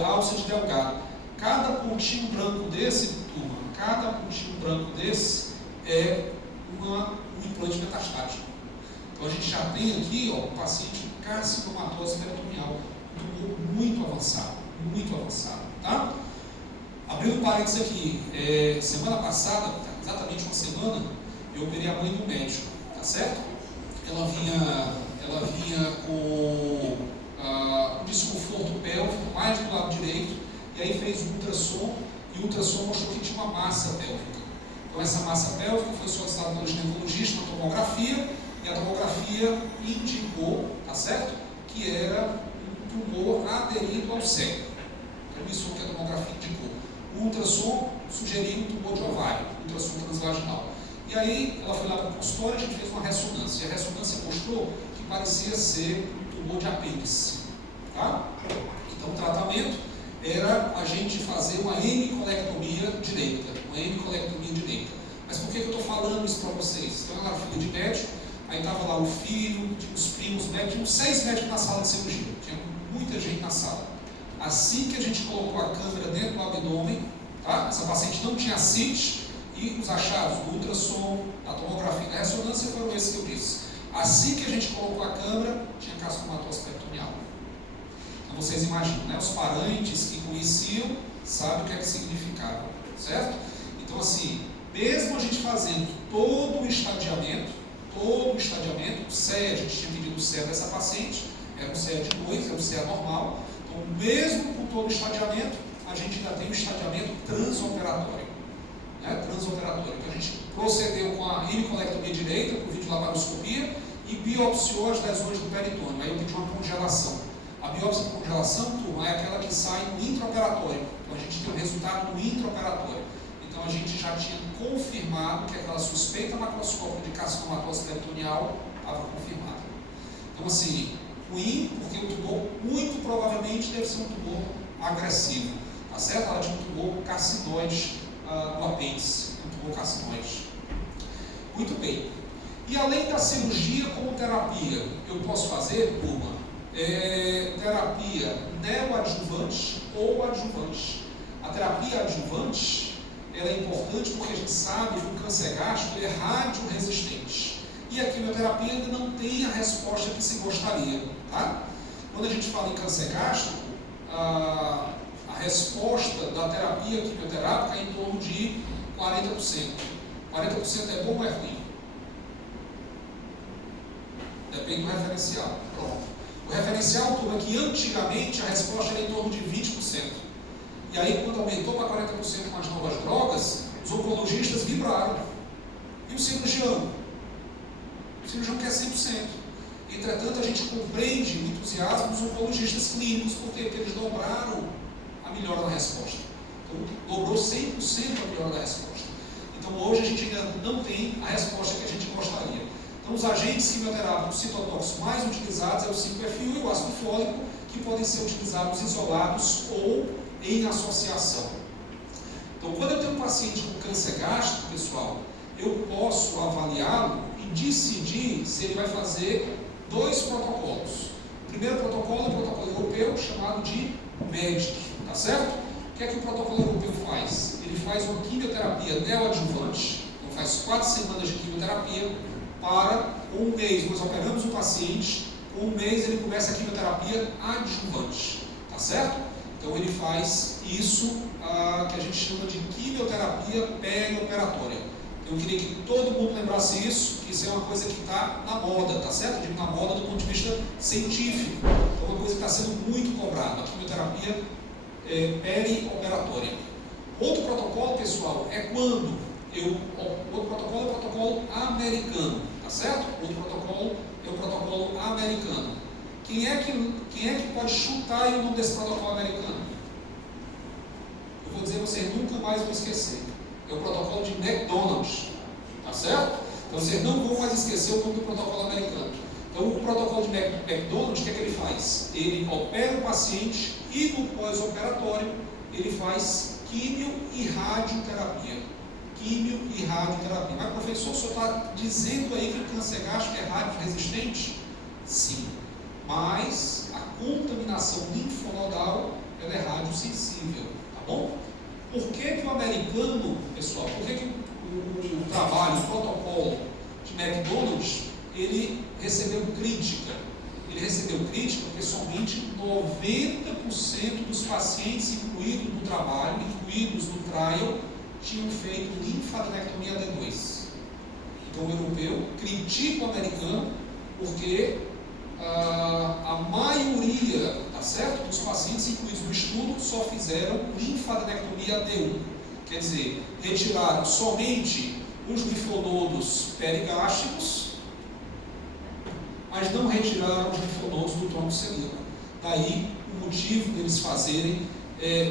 alça de Delgado. Cada pontinho branco desse, turma, cada pontinho branco desse é um implante metastático. Então a gente já tem aqui o paciente com carcinomatose peritoneal, um tumor muito avançado, tá? Abrindo um parênteses aqui, semana passada, exatamente uma semana, eu operei a mãe do médico, tá certo? Ela vinha com um desconforto pélvico, mais do lado direito, e aí fez um ultrassom, e o ultrassom mostrou que tinha uma massa pélvica. Então essa massa pélvica foi solicitada pelo ginecologista na tomografia, e a tomografia indicou, tá certo? Que era um tumor aderido ao cérebro. Então isso foi o que a tomografia indicou. O ultrassom sugeriu um tumor de ovário, ultrassom transvaginal. E aí ela foi lá para o consultório e a gente fez uma ressonância. E a ressonância mostrou que parecia ser um tumor de apêndice. Tá? Então o tratamento era a gente fazer uma hemicolectomia direita. Mas por que eu estou falando isso para vocês? Então ela era filha de médico, aí estava lá o filho, tinha os primos médicos, tinha uns 6 médicos na sala de cirurgia, tinha muita gente na sala. Assim que a gente colocou a câmera dentro do abdômen, tá? Essa paciente não tinha CIT, e os achados do ultrassom, da tomografia e da ressonância foram esses que eu disse. Assim que a gente colocou a câmera, tinha carcinomatose peritoneal. Então vocês imaginam, né? Os parentes que conheciam sabem o que é que significava, certo? Então assim, mesmo a gente fazendo todo o estadiamento, o CEA, a gente tinha pedido o CEA dessa paciente, era um CEA de 2, é um CEA normal. Então mesmo com todo o estadiamento, a gente ainda tem o estadiamento transoperatório. Transoperatório. Então a gente procedeu com a hemicolectomia direita, por videolaparoscopia, e biopsiou as lesões do peritônio. Aí eu pedi uma congelação. A biópsia de congelação, turma, é aquela que sai no intraoperatório. Então a gente tem o resultado no intraoperatório. Então a gente já tinha confirmado que aquela suspeita macroscópica de carcinomatose peritoneal estava confirmada. Então assim, ruim, porque o tumor muito provavelmente deve ser um tumor agressivo. Tá certo? Ela tinha um tumor carcinoide do apêndice, um tumor carcinoide. Muito bem. E além da cirurgia como terapia, eu posso fazer, turma, terapia neoadjuvante ou adjuvante. A terapia adjuvante, ela é importante porque a gente sabe que o câncer gástrico é radioresistente. E a quimioterapia ainda não tem a resposta que se gostaria. Tá? Quando a gente fala em câncer gástrico, a resposta da terapia quimioterápica é em torno de 40%. 40% é bom ou é ruim? Depende do referencial. Pronto. O referencial, turma, é que antigamente a resposta era em torno de 20%. E aí, quando aumentou para 40% com as novas drogas, os oncologistas vibraram. E o cirurgião? O cirurgião quer 100%. Entretanto, a gente compreende o entusiasmo dos oncologistas clínicos, porque eles dobraram a melhora da resposta. Então, dobrou 100% a melhora da resposta. Então, hoje a gente ainda não tem a resposta que a gente gostaria. Então, os agentes quimioterápicos citotóxicos mais utilizados é o 5-FU e o ácido fólico, que podem ser utilizados isolados ou em associação. Então, quando eu tenho um paciente com câncer gástrico, pessoal, eu posso avaliá-lo e decidir se ele vai fazer 2 protocolos. O primeiro protocolo é o protocolo europeu, chamado de MEDIC, tá certo? O que é que o protocolo europeu faz? Ele faz uma quimioterapia neoadjuvante, então faz 4 semanas de quimioterapia para 1 mês. Nós operamos o paciente, com 1 mês ele começa a quimioterapia adjuvante, tá certo? Então ele faz isso que a gente chama de quimioterapia perioperatória. Eu queria que todo mundo lembrasse isso, que isso é uma coisa que está na moda, tá certo? Eu digo na moda do ponto de vista científico. É uma coisa que está sendo muito cobrada, a quimioterapia perioperatória. Outro protocolo, pessoal, é quando outro protocolo é o protocolo americano, tá certo? Outro protocolo é o protocolo americano. Quem é que pode chutar aí o nome desse protocolo americano? Eu vou dizer, vocês nunca mais vão esquecer. É o protocolo de McDonald's, tá certo? Então vocês não vão mais esquecer o nome do protocolo americano. Então o protocolo de McDonald's, o que é que ele faz? Ele opera o paciente e no pós-operatório ele faz químio e radioterapia. Químio e radioterapia. Mas professor, o senhor está dizendo aí que o câncer gástrico é radioresistente? Sim. Mas a contaminação linfonodal ela é radiosensível, tá bom? Por que o americano, pessoal, por que o trabalho, o protocolo de McDonald's, ele recebeu crítica? Ele recebeu crítica porque somente 90% dos pacientes incluídos no trabalho, incluídos no trial, tinham feito linfadenectomia D2. Então o europeu critica o americano porque a maioria, tá certo, dos pacientes incluídos no estudo só fizeram linfadenectomia D1. Quer dizer, retiraram somente os linfonodos perigástricos, mas não retiraram os linfonodos do tronco celíaco. Daí o motivo deles fazerem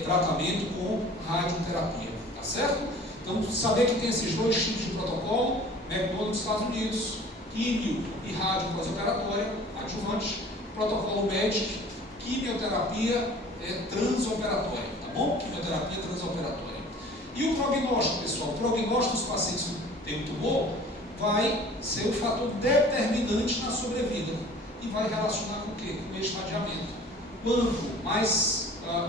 tratamento com radioterapia, tá certo? Então, saber que tem esses 2 tipos de protocolo, McDonald's dos Estados Unidos, químio e rádio pós-operatória, adjuvante, protocolo MEDIC, quimioterapia transoperatória, tá bom? Quimioterapia transoperatória. E o prognóstico, pessoal? O prognóstico dos pacientes que têm tumor vai ser o fator determinante na sobrevida e vai relacionar com o quê? Com o estadiamento.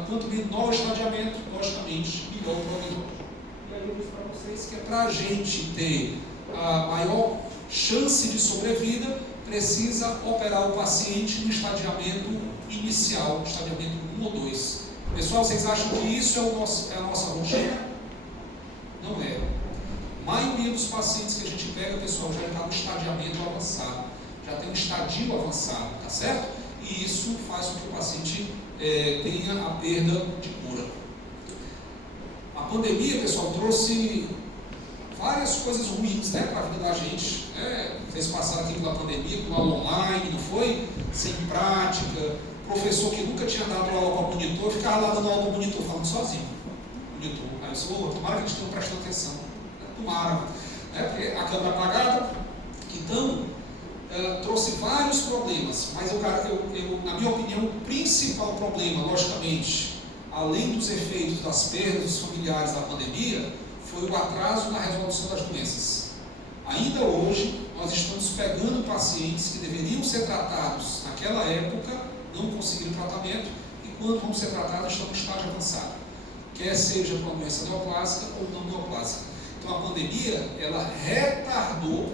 Quanto menor o estadiamento, logicamente, melhor o prognóstico. E aí eu disse para vocês que é para a gente ter a maior chance de sobrevida, precisa operar o paciente no estadiamento inicial, estadiamento 1 ou 2. Pessoal, vocês acham que isso é a nossa rotina? Não é. A maioria dos pacientes que a gente pega, pessoal, já está no estadiamento avançado, já tem um estadio avançado, tá certo? E isso faz com que o paciente tenha a perda de cura. A pandemia, pessoal, trouxe várias coisas ruins, né, para a vida da gente. Vocês passaram aqui pela pandemia com aula online, não foi? Sem prática, professor que nunca tinha dado aula para monitor, ficava lá dando aula para monitor, falando sozinho. Monitor. Aí eu sou, tomara que eles estejam prestando atenção. Tomara. Porque a câmera apagada. Então, trouxe vários problemas, mas na minha opinião, o principal problema, logicamente, além dos efeitos das perdas familiares da pandemia, foi o atraso na resolução das doenças. Ainda hoje, nós estamos pegando pacientes que deveriam ser tratados naquela época, não conseguiram tratamento, e quando vão ser tratados, estão no estágio avançado, quer seja com a doença neoplásica ou não neoplásica. Então, a pandemia, ela retardou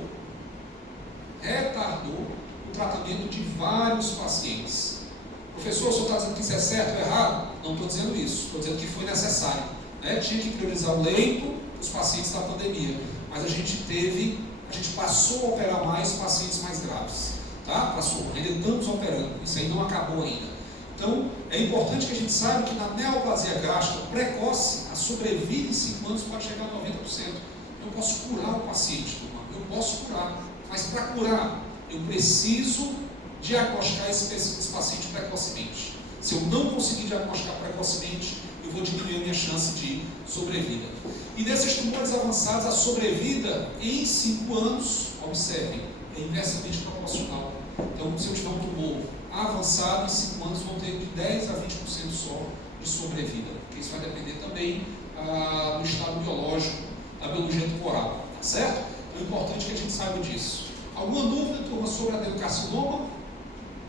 o tratamento de vários pacientes. Professor, o senhor está dizendo que isso é certo ou errado? Não estou dizendo isso, estou dizendo que foi necessário. Né? Tinha que priorizar o leito dos pacientes da pandemia, mas a gente passou a operar mais pacientes mais graves. Tá? Passou, ainda estamos operando, isso aí não acabou ainda. Então, é importante que a gente saiba que na neoplasia gástrica precoce, a sobrevida em 5 anos pode chegar a 90%. Eu posso curar o paciente, turma. Eu posso curar, mas para curar, eu preciso diagnosticar esse paciente precocemente. Se eu não conseguir diagnosticar precocemente, eu vou diminuir a minha chance de sobrevida. E nesses tumores avançados, a sobrevida em 5 anos, observem, é inversamente proporcional. Então, se eu tiver um tumor avançado, em 5 anos vão ter de 10 a 20% só de sobrevida, porque isso vai depender também do estado biológico, da biologia tumoral, tá certo? Então é importante que a gente saiba disso. Alguma dúvida, turma, sobre adenocarcinoma?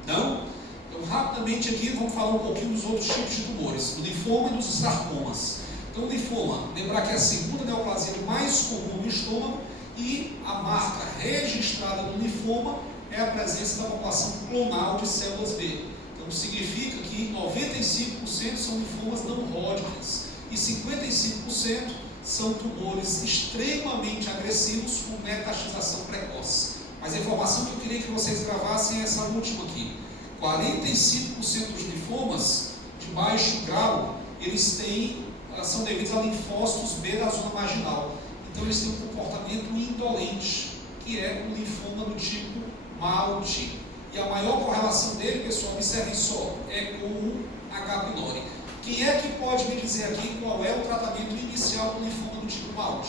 Não? Então, rapidamente aqui, vamos falar um pouquinho dos outros tipos de tumores, do linfoma e dos sarcomas. Então, o linfoma, lembrar que é a segunda neoplasia mais comum no estômago e a marca registrada do linfoma é a presença da população clonal de células B. Então, significa que 95% são linfomas não Hodgkins e 55% são tumores extremamente agressivos com metastazação precoce. Mas a informação que eu queria que vocês gravassem é essa última aqui. 45% dos linfomas de baixo grau, eles são devidos a linfócitos B da zona marginal. Então, eles têm um comportamento indolente, que é o linfoma do tipo MALT. E a maior correlação dele, pessoal, observem só, é com o H. pylori. Quem é que pode me dizer aqui qual é o tratamento inicial do linfoma do tipo MALT?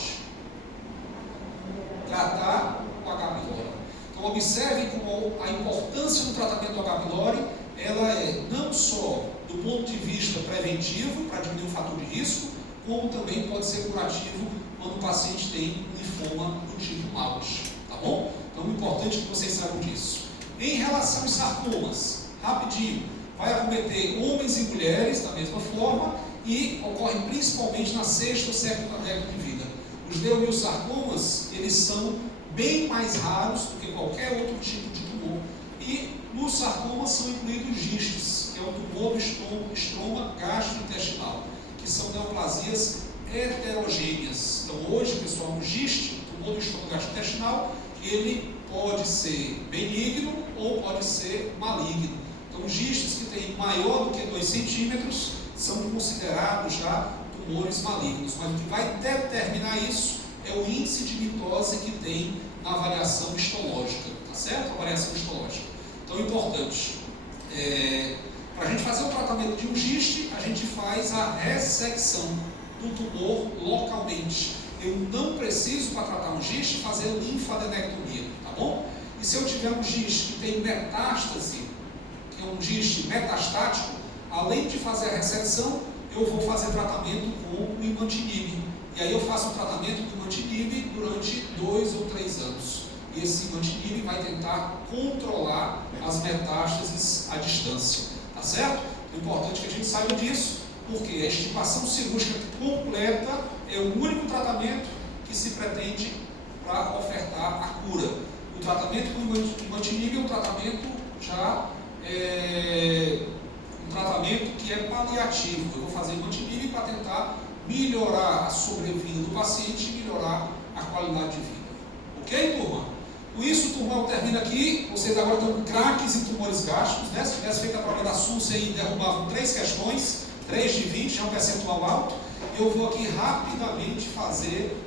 Tratar o H. pylori. Então, observem como a importância do tratamento do H. pylori, ela é não só do ponto de vista preventivo, para diminuir o fator de risco, como também pode ser curativo quando o paciente tem linfoma do tipo MALT. Tá bom? Então, é importante que vocês saibam disso. Em relação aos sarcomas, rapidinho, vai acometer homens e mulheres da mesma forma e ocorre principalmente na 6ª ou 7ª década de vida. Os leiomiosarcomas, eles são bem mais raros do que qualquer outro tipo de tumor. E nos sarcomas são incluídos gistes, que é o tumor do estroma gastrointestinal, que são neoplasias heterogêneas. Então, hoje, pessoal, o giste, o tumor do estroma gastrointestinal, ele pode ser benigno ou pode ser maligno. Então, gistes que têm maior do que 2 centímetros são considerados já tumores malignos. Mas o que vai determinar isso é o índice de mitose que tem na avaliação histológica, tá certo? A avaliação histológica. Então, é importante. Para a gente fazer o tratamento de um giste, a gente faz a ressecção do tumor localmente. Eu não preciso, para tratar um giste, fazer linfadenectomia, tá bom? E se eu tiver um giste que tem metástase, que é um giste metastático, além de fazer a ressecção, eu vou fazer tratamento com o imatinib. E aí eu faço o tratamento com o imatinib durante 2 ou 3 anos. E esse imatinib vai tentar controlar as metástases à distância, tá certo? É importante que a gente saiba disso, porque a extirpação cirúrgica completa é o único tratamento que se pretende para ofertar a cura. O tratamento com o imatinib é um tratamento um tratamento que é paliativo. Eu vou fazer imatinib para tentar melhorar a sobrevida do paciente e melhorar a qualidade de vida. Ok, turma? Com isso, o turmal termina aqui. Vocês agora estão craques em tumores gástricos, né? Se tivesse feito a prova da SUS aí, derrubavam 3 questões, 3 de 20, já é um percentual alto. Eu vou aqui rapidamente fazer